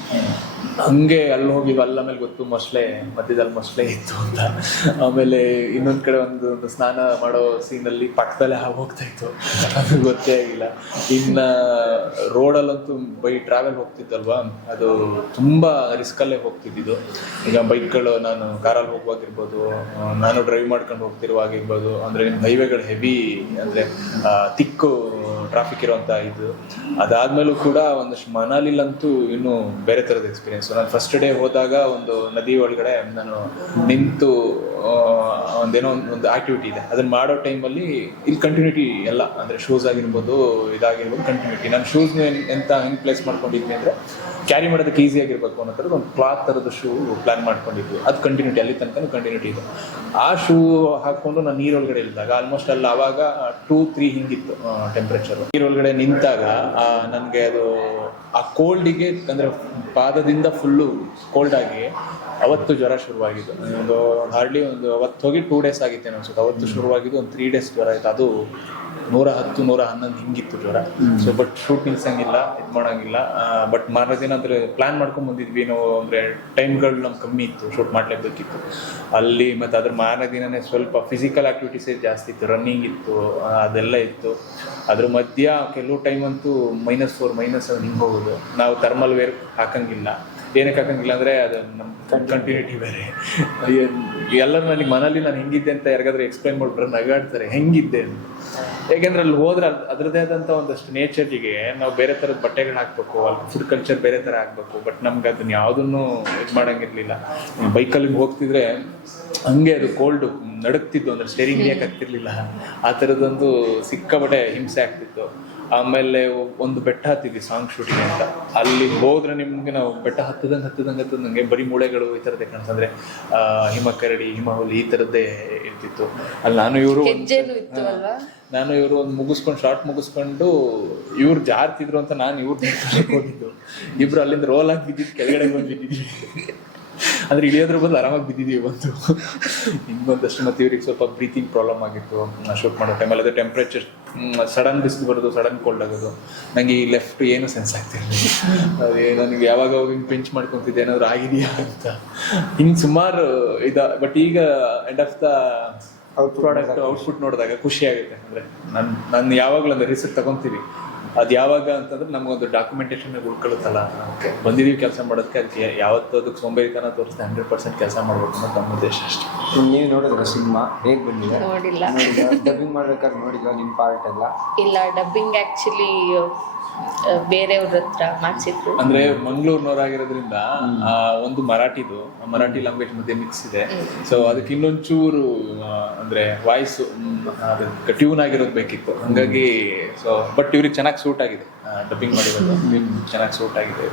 ಹಂಗೆ ಅಲ್ಲಿ ಹೋಗಿ ಅಲ್ಲ ಮೇಲೆ ಗೊತ್ತು, ಮೊಸಳೆ, ಮಧ್ಯದಲ್ಲಿ ಮೊಸಳೆ ಇತ್ತು ಅಂತ. ಆಮೇಲೆ ಇನ್ನೊಂದ್ ಕಡೆ ಒಂದು ಒಂದು ಸ್ನಾನ ಮಾಡೋ ಸೀನಲ್ಲಿ ಪಕ್ಕದಲ್ಲೇ ಹಾಗೆ ಹೋಗ್ತಾ ಇತ್ತು. ಅದು ಗೊತ್ತೇ ಆಗಿಲ್ಲ. ಇನ್ನ ರೋಡಲ್ಲಂತೂ ಬೈ ಟ್ರಾವೆಲ್ ಹೋಗ್ತಿದ್ದಲ್ವಾ? ಅದು ತುಂಬಾ ರಿಸ್ಕಲ್ಲೇ ಹೋಗ್ತಿದ್ದಿದ್ದು. ಈಗ ಬೈಕ್ಗಳು ನಾನು ಕಾರಲ್ಲಿ ಹೋಗುವಾಗಿರ್ಬೋದು, ನಾನು ಡ್ರೈವ್ ಮಾಡ್ಕೊಂಡು ಹೋಗ್ತಿರುವಾಗಿರ್ಬೋದು, ಅಂದ್ರೆ ಹೈವೇಗಳು ಹೆವಿ ಅಂದ್ರೆ ತಿಕ್ಕು ಟ್ರಾಫಿಕ್ ಇರುವಂತ ಇದು. ಅದಾದ್ಮೇಲೂ ಕೂಡ ಒಂದಷ್ಟು ಮನಾಲಿಲಂತೂ ಇನ್ನೂ ಬೇರೆ ಥರದ ಎಕ್ಸ್ಪೀರಿಯನ್ಸ್ ನಾನು ಫಸ್ಟ್ ಡೇ ಹೋದಾಗ ಒಂದು ನದಿ ಒಳಗಡೆ ನಾನು ನಿಂತು ಒಂದೇನೋ ಒಂದು ಒಂದು ಆಕ್ಟಿವಿಟಿ ಇದೆ. ಅದನ್ನ ಮಾಡೋ ಟೈಮಲ್ಲಿ ಇಲ್ಲಿ ಕಂಟಿನ್ಯೂಟಿ ಎಲ್ಲ, ಅಂದ್ರೆ ಶೂಸ್ ಆಗಿರ್ಬೋದು, ಇದಾಗಿರ್ಬೋದು ಕಂಟಿನ್ಯೂಟಿ ನಾನು ಶೂಸ್ನ ಎಂತ ಹೆಂಗ್ ಪ್ಲೇಸ್ ಮಾಡ್ಕೊಂಡಿದ್ವಿ ಅಂದ್ರೆ ಕ್ಯಾರಿ ಮಾಡೋದಕ್ಕೆ ಈಸಿ ಆಗಿರ್ಬೇಕು ಅನ್ನೋ ಒಂದು ಕ್ಲಾತ್ ಥರದ ಶೂ ಪ್ಲಾನ್ ಮಾಡ್ಕೊಂಡಿದ್ವಿ. ಅದು ಕಂಟಿನ್ಯೂಟಿ ಅಲ್ಲಿ ತನಕ ಕಂಟಿನ್ಯೂಟಿ ಇದೆ. ಆ ಶೂ ಹಾಕೊಂಡು ನಾನು ನೀರೊಳಗಡೆ ಇಳಿದಾಗ ಆಲ್ಮೋಸ್ಟ್ ಅಲ್ಲಿ ಅವಾಗ ಟೂ ತ್ರೀ ಹಿಂಗಿತ್ತು ಟೆಂಪ್ರೇಚರು ನೀರೊಳಗಡೆ ನಿಂತಾಗ ನನಗೆ ಅದು, ಆ ಕೋಲ್ಡಿಗೆ ಅಂದ್ರೆ ಪಾದದಿಂದ ಫುಲ್ಲು ಕೋಲ್ಡ್ ಆಗಿ ಅವತ್ತು ಜ್ವರ ಶುರುವಾಗಿದ್ದು. ಒಂದು ಹಾರ್ಡ್ಲಿ ಒಂದು ಅವತ್ತು ಹೋಗಿ ಟೂ ಡೇಸ್ ಆಗಿತ್ತು ಅನ್ಸುತ್ತೆ. ಅವತ್ತು ಶುರುವಾಗಿದ್ದು ಒಂದು ತ್ರೀ ಡೇಸ್ ಜ್ವರ ಆಯ್ತು. ಅದು ನೂರ ಹತ್ತು, ನೂರ ಹನ್ನೊಂದು ಹಿಂಗಿತ್ತು ಜ್ವರ. ಸೊ ಬಟ್ ಶೂಟ್ ನಿಲ್ಸಂಗಿಲ್ಲ ಇದು ಮಾಡೋಂಗಿಲ್ಲ ಬಟ್ ಮಾರನೇ ದಿನ ಅಂದ್ರೆ ಪ್ಲಾನ್ ಮಾಡ್ಕೊಂಡ್ ಬಂದಿದ್ವಿ, ನಾವು ಅಂದ್ರೆ ಟೈಮ್ಗಳು ನಮ್ಗೆ ಕಮ್ಮಿ ಇತ್ತು ಶೂಟ್ ಮಾಡ್ಲೇಬೇಕಿತ್ತು. ಅಲ್ಲಿ ಮತ್ತೆ ಅದ್ರ ಮಾರನೇ ದಿನನೇ ಸ್ವಲ್ಪ ಫಿಸಿಕಲ್ ಆಕ್ಟಿವಿಟೀಸೇ ಜಾಸ್ತಿ ಇತ್ತು ರನ್ನಿಂಗ್ ಇತ್ತು, ಅದೆಲ್ಲ ಇತ್ತು. ಅದ್ರ ಮಧ್ಯ ಕೆಲವು ಟೈಮ್ ಅಂತೂ ಮೈನಸ್ ಫೋರ್ ಮೈನಸ್ ಹಿಂಗೆ ಹೋಗೋದು. ನಾವು ಥರ್ಮಲ್ ವೇರ್ ಹಾಕಂಗಿಲ್ಲ. ಏನಕ್ಕೆ ಹಾಕಂಗಿಲ್ಲ ಅಂದ್ರೆ ಅದು ನಮ್ಮ ಕಂಟಿನ್ಯೂಟಿ ಬೇರೆ. ಎಲ್ಲರೂ ನನಗೆ ಮನೇಲಿ ನಾನು ಹೆಂಗಿದ್ದೆ ಅಂತ ಯಾರಿಗಾದ್ರೂ ಎಕ್ಸ್ಪ್ಲೈನ್ ಮಾಡ್ಬಿಟ್ರೆ ನಗಾಡ್ತಾರೆ, ಹೆಂಗಿದ್ದೆ ಅಂತ. ಯಾಕೆಂದ್ರೆ ಅಲ್ಲಿ ಹೋದ್ರೆ ಅದರದೇ ಆದಂಥ ಒಂದಷ್ಟು ನೇಚರ್ಗೆ ನಾವು ಬೇರೆ ಥರದ ಬಟ್ಟೆಗಳು ಹಾಕ್ಬೇಕು, ಅಲ್ಲಿ ಫುಡ್ ಕಲ್ಚರ್ ಬೇರೆ ಥರ ಹಾಕ್ಬೇಕು ಬಟ್ ನಮ್ಗೆ ಅದನ್ನ ಯಾವುದನ್ನು ಇದು ಮಾಡಂಗಿರ್ಲಿಲ್ಲ. ಬೈಕಲ್ಲಿ ಹೋಗ್ತಿದ್ರೆ ಹಂಗೆ ಅದು ಕೋಲ್ಡ್ ನಡುಕ್ತಿದ್ದು ಅಂದ್ರೆ ಸ್ಟೇರಿಂಗ್ ಹಿಡಿಯಕ್ಕೆ ಆಗ್ತಿರ್ಲಿಲ್ಲ ಆ ಥರದೊಂದು ಸಿಕ್ಕಾಪಟ್ಟೆ ಹಿಂಸೆ ಆಗ್ತಿತ್ತು. ಆಮೇಲೆ ಒಂದು ಬೆಟ್ಟ ಹತ್ತಿದ್ವಿ ಸಾಂಗ್ ಶೂಟಿಂಗ್ ಅಂತ. ಅಲ್ಲಿ ಹೋದ್ರೆ ನಿಮ್ಗೆ ನಾವು ಬೆಟ್ಟ ಹತ್ತದಂಗೆ ಹತ್ತದಂಗೆ ಹತ್ತದಂಗೆ ಬರೀ ಮೂಳೆಗಳು ಈ ಥರದ್ದೇ ಕಾಣಿಸ್ತಂದ್ರೆ ಹಿಮ ಕರಡಿ ಹಿಮಹುಲಿ ಈ ಥರದ್ದೇ ಇರ್ತಿತ್ತು. ಅಲ್ಲಿ ನಾನು ಇವರು ನಾನು ಇವರು ಒಂದು ಮುಗಿಸ್ಕೊಂಡು ಶಾರ್ಟ್ ಮುಗಿಸ್ಕೊಂಡು ಇವ್ರು ಜಾರ್ತಿದ್ರು ಅಂತ ನಾನು ಇವ್ರು ಹೋಗಿದ್ದು ಇಬ್ರು ಅಲ್ಲಿಂದ ರೋಲ್ ಆಗಿ ಬಿದ್ದಿದ್ದು ಕೆಳಗಡೆ ಬಂದು ಬಿದ್ದಿದ್ವಿ ಅಂದ್ರೆ ಇಳಿಯೋದ್ರ ಬದಲು ಆರಾಮಾಗಿ ಬಿದ್ದಿದ್ದೀವಿ ಒಂದು ಇನ್ನೊಂದಷ್ಟು ಮತ್ತೆ ಇವ್ರಿಗೆ ಸ್ವಲ್ಪ ಬ್ರೀತಿಂಗ್ ಪ್ರಾಬ್ಲಮ್ ಆಗಿತ್ತು. ಶೂಟ್ ಮಾಡೋ ಟೈಮಲ್ಲಿ ಅದು ಟೆಂಪ್ರೇಚರ್ ಸಡನ್ ಬಿಸಿಲು ಬರೋದು ಸಡನ್ ಕೋಲ್ಡ್ ಆಗೋದು. ನನಗೆ ಈ ಲೆಫ್ಟ್ ಏನು ಸೆನ್ಸ್ ಆಗ್ತಿರಲಿಲ್ಲ. ಅದೇ ನನಗೆ ಯಾವಾಗ ಹಿಂಗೆ ಪಿಂಚ್ ಮಾಡ್ಕೊತಿದ್ದೆ ಏನಾದ್ರು ಆಗಿದೆಯಾ ಅಂತ. ಹಿಂಗೆ ಸುಮಾರು ಇದ ಬಟ್ ಈಗ end of the product output ನೋಡಿದಾಗ ಖುಷಿ ಆಗುತ್ತೆ. ಅಂದ್ರೆ ನಾನು ನಾನು ಯಾವಾಗಲೂ ಅಂದ್ರೆ ರಿಸಲ್ಟ್ ತಗೊಂತೀವಿ. ಅದು ಯಾವಾಗ ಅಂತಂದ್ರೆ ನಮಗೊಂದು ಡಾಕ್ಯುಮೆಂಟೇಶನ್ ಉಳ್ಕೊಳ್ಳುತ್ತಲ್ಲ. ಬಂದಿದೀವಿ ಕೆಲಸ ಮಾಡೋದಕ್ಕೆ ಅದಕ್ಕೆ ಯಾವತ್ತೂ ಅದಕ್ಕೆ ಸೋಂಬೇರಿತನ ತೋರಿಸ್ದೆ ಹಂಡ್ರೆಡ್ ಪರ್ಸೆಂಟ್ ಕೆಲಸ ಮಾಡ್ಬೇಕು ಅನ್ನೋದು ನಮ್ಮ ಉದ್ದೇಶ ಅಷ್ಟೇ. ನೀವು ನೋಡಿದ್ರ ಸಿನಿಮಾ? ಹೇಗೆ ಬಂದಿದೆ? ನೋಡಿಲ್ಲ. ಡಬ್ಬಿಂಗ್ ಮಾಡ್ಬೇಕಾದ್ರೆ ನೋಡಿಲ್ಲ ನಿಮ್ಮ ಪಾರ್ಟ್ ಎಲ್ಲ? ಇಲ್ಲ ಡಬ್ಬಿಂಗ್ ಆ್ಯಕ್ಚುಲಿ ಬೇರೆಯವ್ರ ಹತ್ರ ಮಾಡಿಸಿದ್ರು. ಅಂದ್ರೆ ಮಂಗಳೂರಿನವರಾಗಿರೋದ್ರಿಂದ ಆ, ಒಂದು ಮರಾಠಿದು ಮರಾಠಿ ಲ್ಯಾಂಗ್ವೇಜ್ ಮಧ್ಯೆ ಮಿಕ್ಸ್ ಇದೆ. ಸೊ ಅದಕ್ಕೆ ಇನ್ನೊಂಚೂರು ಅಂದ್ರೆ ವಾಯ್ಸ್ ಅದಕ್ಕೆ ಟ್ಯೂನ್ ಆಗಿರೋದು ಬೇಕಿತ್ತು. ಹಂಗಾಗಿ ಸೊ ಬಟ್ ಇವ್ರಿಗೆ ಚೆನ್ನಾಗಿ ಸೂಟ್ ಆಗಿದೆ ಡಬ್ಬಿಂಗ್ ಮಾಡಿರೋದು. ಚೆನ್ನಾಗಿ ಸೂಟ್ ಆಗಿದೆ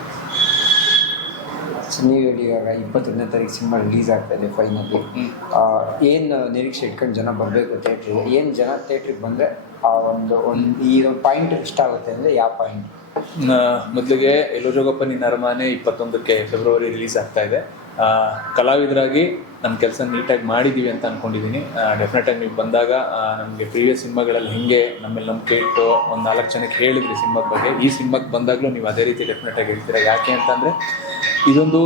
ನೀವು ಇವಾಗ ಇಪ್ಪತ್ತೊಂದನೇ ತಾರೀಕು ಸಿನಿಮಾ ರಿಲೀಸ್ ಆಗ್ತಾ ಇದೆ ಫೈನಲಿ ಏನು ನಿರೀಕ್ಷೆ ಇಟ್ಕೊಂಡು ಜನ ಬರಬೇಕು ಥಿಯೇಟ್ರಿಗೆ ಏನು ಜನ ಥಿಯೇಟ್ರಿಗೆ ಬಂದರೆ ಆ ಒಂದು ಒಂದು ಈ ಪಾಯಿಂಟ್ ಇಷ್ಟ ಆಗುತ್ತೆ ಅಂದರೆ ಯಾವ ಪಾಯಿಂಟ್ ಮೊದಲಿಗೆ ಎಲ್ಲೋ ಜೋಗಪ್ಪ ನಿನ್ನ ಅರಮನೆ ಇಪ್ಪತ್ತೊಂದಕ್ಕೆ ಫೆಬ್ರವರಿ ರಿಲೀಸ್ ಆಗ್ತಾ ಇದೆ. ಕಲಾವಿದರಾಗಿ ನಮ್ಮ ಕೆಲಸ ನೀಟಾಗಿ ಮಾಡಿದ್ದೀವಿ ಅಂತ ಅಂದ್ಕೊಂಡಿದ್ದೀನಿ ಡೆಫಿನೆಟಾಗಿ ನೀವು ಬಂದಾಗ ನಮಗೆ ಪ್ರೀವಿಯಸ್ ಸಿನಿಮಾಗಳಲ್ಲಿ ಹಿಂಗೆ ನಮ್ಮಲ್ಲಿ ನಮ್ಮ ಇಟ್ಟು ಒಂದು ನಾಲ್ಕು ಜನಕ್ಕೆ ಹೇಳಿದ್ರಿ ಸಿನಿಮಾದ ಬಗ್ಗೆ. ಈ ಸಿನಿಮಾಗೆ ಬಂದಾಗಲೂ ನೀವು ಅದೇ ರೀತಿ ಡೆಫಿನೆಟಾಗಿ ಹೇಳ್ತೀರಾ? ಯಾಕೆ ಅಂತಂದರೆ ಇದೊಂದು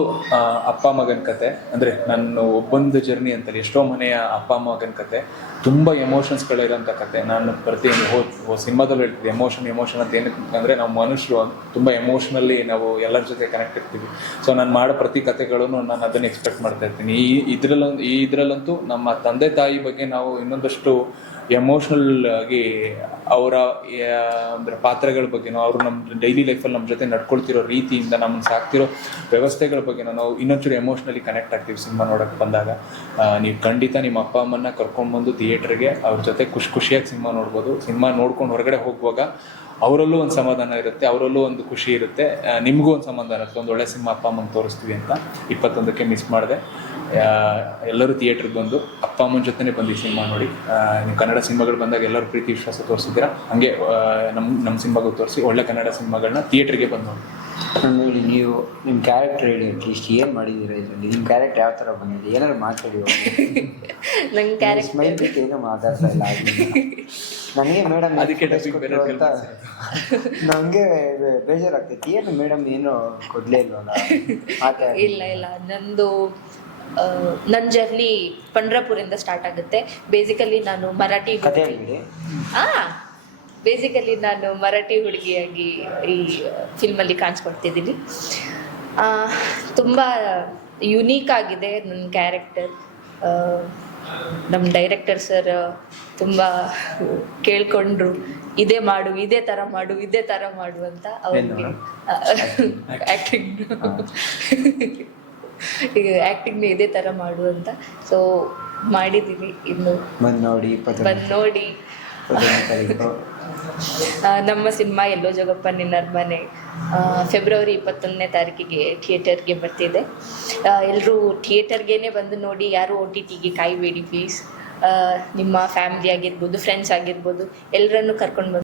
ಅಪ್ಪ ಮಗನ ಕತೆ. ಅಂದರೆ ನನ್ನ ಒಬ್ಬೊಂದು ಜರ್ನಿ ಅಂತಲ್ಲಿ, ಎಷ್ಟೋ ಮನೆಯ ಅಪ್ಪ ಮಗನ ಕತೆ. ತುಂಬ ಎಮೋಷನ್ಸ್ಗಳಿರೋಂಥ ಕತೆ. ನಾನು ಪ್ರತಿ ಹೋ ಸಿನಿಮಾದಲ್ಲಿ ಹೇಳ್ತಿದ್ದೆ ಎಮೋಷನ್ ಎಮೋಷನ್ ಅಂತ ಏನಕ್ಕೆ ಅಂದರೆ, ನಾವು ಮನುಷ್ಯರು ತುಂಬ ಎಮೋಷನಲ್ಲಿ ನಾವು ಎಲ್ಲರ ಜೊತೆ ಕನೆಕ್ಟ್ ಇರ್ತೀವಿ. ಸೊ ನಾನು ಮಾಡೋ ಪ್ರತಿ ಕತೆಗಳನ್ನು ನಾನು ಅದನ್ನು ಎಕ್ಸ್ಪೆಕ್ಟ್ ಮಾಡ್ತಾ ಇರ್ತೀನಿ. ಈ ಇದರಲ್ಲೊಂದು ಈ ಇದರಲ್ಲಂತೂ ನಮ್ಮ ತಂದೆ, ತಾಯಿ ಬಗ್ಗೆ ನಾವು ಇನ್ನೊಂದಷ್ಟು ಎಮೋಷ್ನಲ್ ಆಗಿ ಅವರ ಅಂದರೆ ಪಾತ್ರಗಳ ಬಗ್ಗೆನೋ, ಅವರು ನಮ್ಮ ಡೈಲಿ ಲೈಫಲ್ಲಿ ನಮ್ಮ ಜೊತೆ ನಡ್ಕೊಳ್ತಿರೋ ರೀತಿಯಿಂದ ನಮ್ಮನ್ನು ಸಾಕ್ತಿರೋ ವ್ಯವಸ್ಥೆಗಳ ಬಗ್ಗೆ ನಾವು ಇನ್ನೊಂಚೂರು ಎಮೋಷ್ನಲಿ ಕನೆಕ್ಟ್ ಆಗ್ತೀವಿ ಸಿನಿಮಾ ನೋಡೋಕ್ಕೆ ಬಂದಾಗ. ನೀವು ಖಂಡಿತ ನಿಮ್ಮ ಅಪ್ಪ ಅಮ್ಮನ್ನ ಕರ್ಕೊಂಡ್ಬಂದು ಥಿಯೇಟ್ರಿಗೆ ಅವ್ರ ಜೊತೆ ಖುಷಿ ಖುಷಿಯಾಗಿ ಸಿನಿಮಾ ನೋಡ್ಬೋದು. ಸಿನಿಮಾ ನೋಡ್ಕೊಂಡು ಹೊರಗಡೆ ಹೋಗುವಾಗ ಅವರಲ್ಲೂ ಒಂದು ಸಮಾಧಾನ ಇರುತ್ತೆ, ಅವರಲ್ಲೂ ಒಂದು ಖುಷಿ ಇರುತ್ತೆ. ನಿಮಗೂ ಒಂದು ಸಮಾಧಾನ ಇರುತ್ತೆ. ಒಂದು ಒಳ್ಳೆ ಸಿನಿಮಾ ಅಪ್ಪ ಅಮ್ಮನ ತೋರಿಸ್ತೀವಿ ಅಂತ ಇಪ್ಪತ್ತೊಂದಕ್ಕೆ ಮಿಸ್ ಮಾಡಿದೆ. ಎಲ್ಲರೂ ಥಿಯೇಟ್ರಿಗೆ ಬಂದು ಅಪ್ಪ ಅಮ್ಮನ ಜೊತೆನೇ ಬಂದು ಈ ಸಿನಿಮಾ ನೋಡಿ. ನೀವು ಕನ್ನಡ ಸಿನಿಮಾಗಳು ಬಂದಾಗ ಎಲ್ಲರೂ ಪ್ರೀತಿ ವಿಶ್ವಾಸ ತೋರಿಸಿದ್ದೀರಾ? ಹಾಗೆ ನಮ್ಮ ನಮ್ಮ ಸಿನಿಮಾಗಳು ತೋರಿಸಿ ಒಳ್ಳೆ ಕನ್ನಡ ಸಿನಿಮಾಗಳನ್ನ ಥಿಯೇಟ್ರಿಗೆ ಬಂದು ನೋಡಿ. ನೋಡಿ ನೀವು ನಿಮ್ಮ ಕ್ಯಾರೆಕ್ಟರ್ ಹೇಳಿ ಅಟ್ಲೀಸ್ಟ್ ಏನು ಮಾಡಿದ್ದೀರಾ ಇದರಲ್ಲಿ? ನಿಮ್ಮ ಕ್ಯಾರೆಕ್ಟರ್ ಯಾವ ಥರ ಬಂದಿದೆ? ಏನಾದ್ರು ಮಾತಾಡಿ ನಂಗೆ ಕ್ಯಾರೆಕ್ಟರ್ ಸ್ಮೈಲ್ ಬಿಟ್ಟು ಏನೋ ಮಾತಾಡ್ತಾ ಇಲ್ಲ ನನಗೆ ಮೇಡಮ್ ಅದಕ್ಕೆ ಅಂತ ನನಗೆ ಬೇಜಾರಾಗ್ತೈತಿ ಏನು ಮೇಡಮ್ ಏನು ಕೊಡಲೇ ಇಲ್ವಲ್ಲ? ಮಾತಾಡಿ ಇಲ್ಲ ಇಲ್ಲ. ನಂದು ನನ್ನ ಜರ್ನಿ ಪಂಡ್ರಪುರಿಂದ ಸ್ಟಾರ್ಟ್ ಆಗುತ್ತೆ. ಬೇಸಿಕಲಿ ನಾನು ಮರಾಠಿ ಆ ಬೇಸಿಕಲಿ ನಾನು ಮರಾಠಿ ಹುಡುಗಿಯಾಗಿ ಈ ಫಿಲ್ಮಲ್ಲಿ ಕಾಣಿಸ್ಕೊಳ್ತಿದ್ದೀನಿ ಆ, ತುಂಬಾ ಯುನೀಕ್ ಆಗಿದೆ ನನ್ನ ಕ್ಯಾರೆಕ್ಟರ್ ನಮ್ಮ ಡೈರೆಕ್ಟರ್ ಸರ್ ತುಂಬ ಕೇಳ್ಕೊಂಡ್ರು ಇದೇ ಮಾಡು ಇದೇ ಥರ ಮಾಡು ಇದೇ ಥರ ಮಾಡು ಅಂತ ಅವ್ರಿಗೆ ಆ್ಯಕ್ಟಿಂಗ್ ಈಗ ಆ್ಯಕ್ಟಿಂಗ್ನ ಇದೇ ಥರ ಮಾಡು ಅಂತ. ಸೊ ಮಾಡಿದ್ದೀವಿ ಇನ್ನು. ಬಂದು ನೋಡಿ ಬಂದು ನೋಡಿ. ನಮ್ಮ ಸಿನಿಮಾ ಎಲ್ಲೋ ಜೋಗಪ್ಪ ನಿನ್ನ ಮನೆ ಆ, ಫೆಬ್ರವರಿ ಇಪ್ಪತ್ತೊಂದನೇ ತಾರೀಕಿಗೆ ಥಿಯೇಟರ್ಗೆ ಬರ್ತಿದೆ. ಎಲ್ಲರೂ ಥಿಯೇಟರ್ಗೇನೆ ಬಂದು ನೋಡಿ ಯಾರು ಒ ಟಿ ಟಿಗೆ ಕಾಯಬೇಡಿ ಪ್ಲೀಸ್ ನಿಮ್ಮ ಫ್ಯಾಮಿಲಿ ಆಗಿರ್ಬೋದು ಫ್ರೆಂಡ್ಸ್ ಆಗಿರ್ಬೋದು ಎಲ್ಲರನ್ನು ಕರ್ಕೊಂಡು ಬಂದು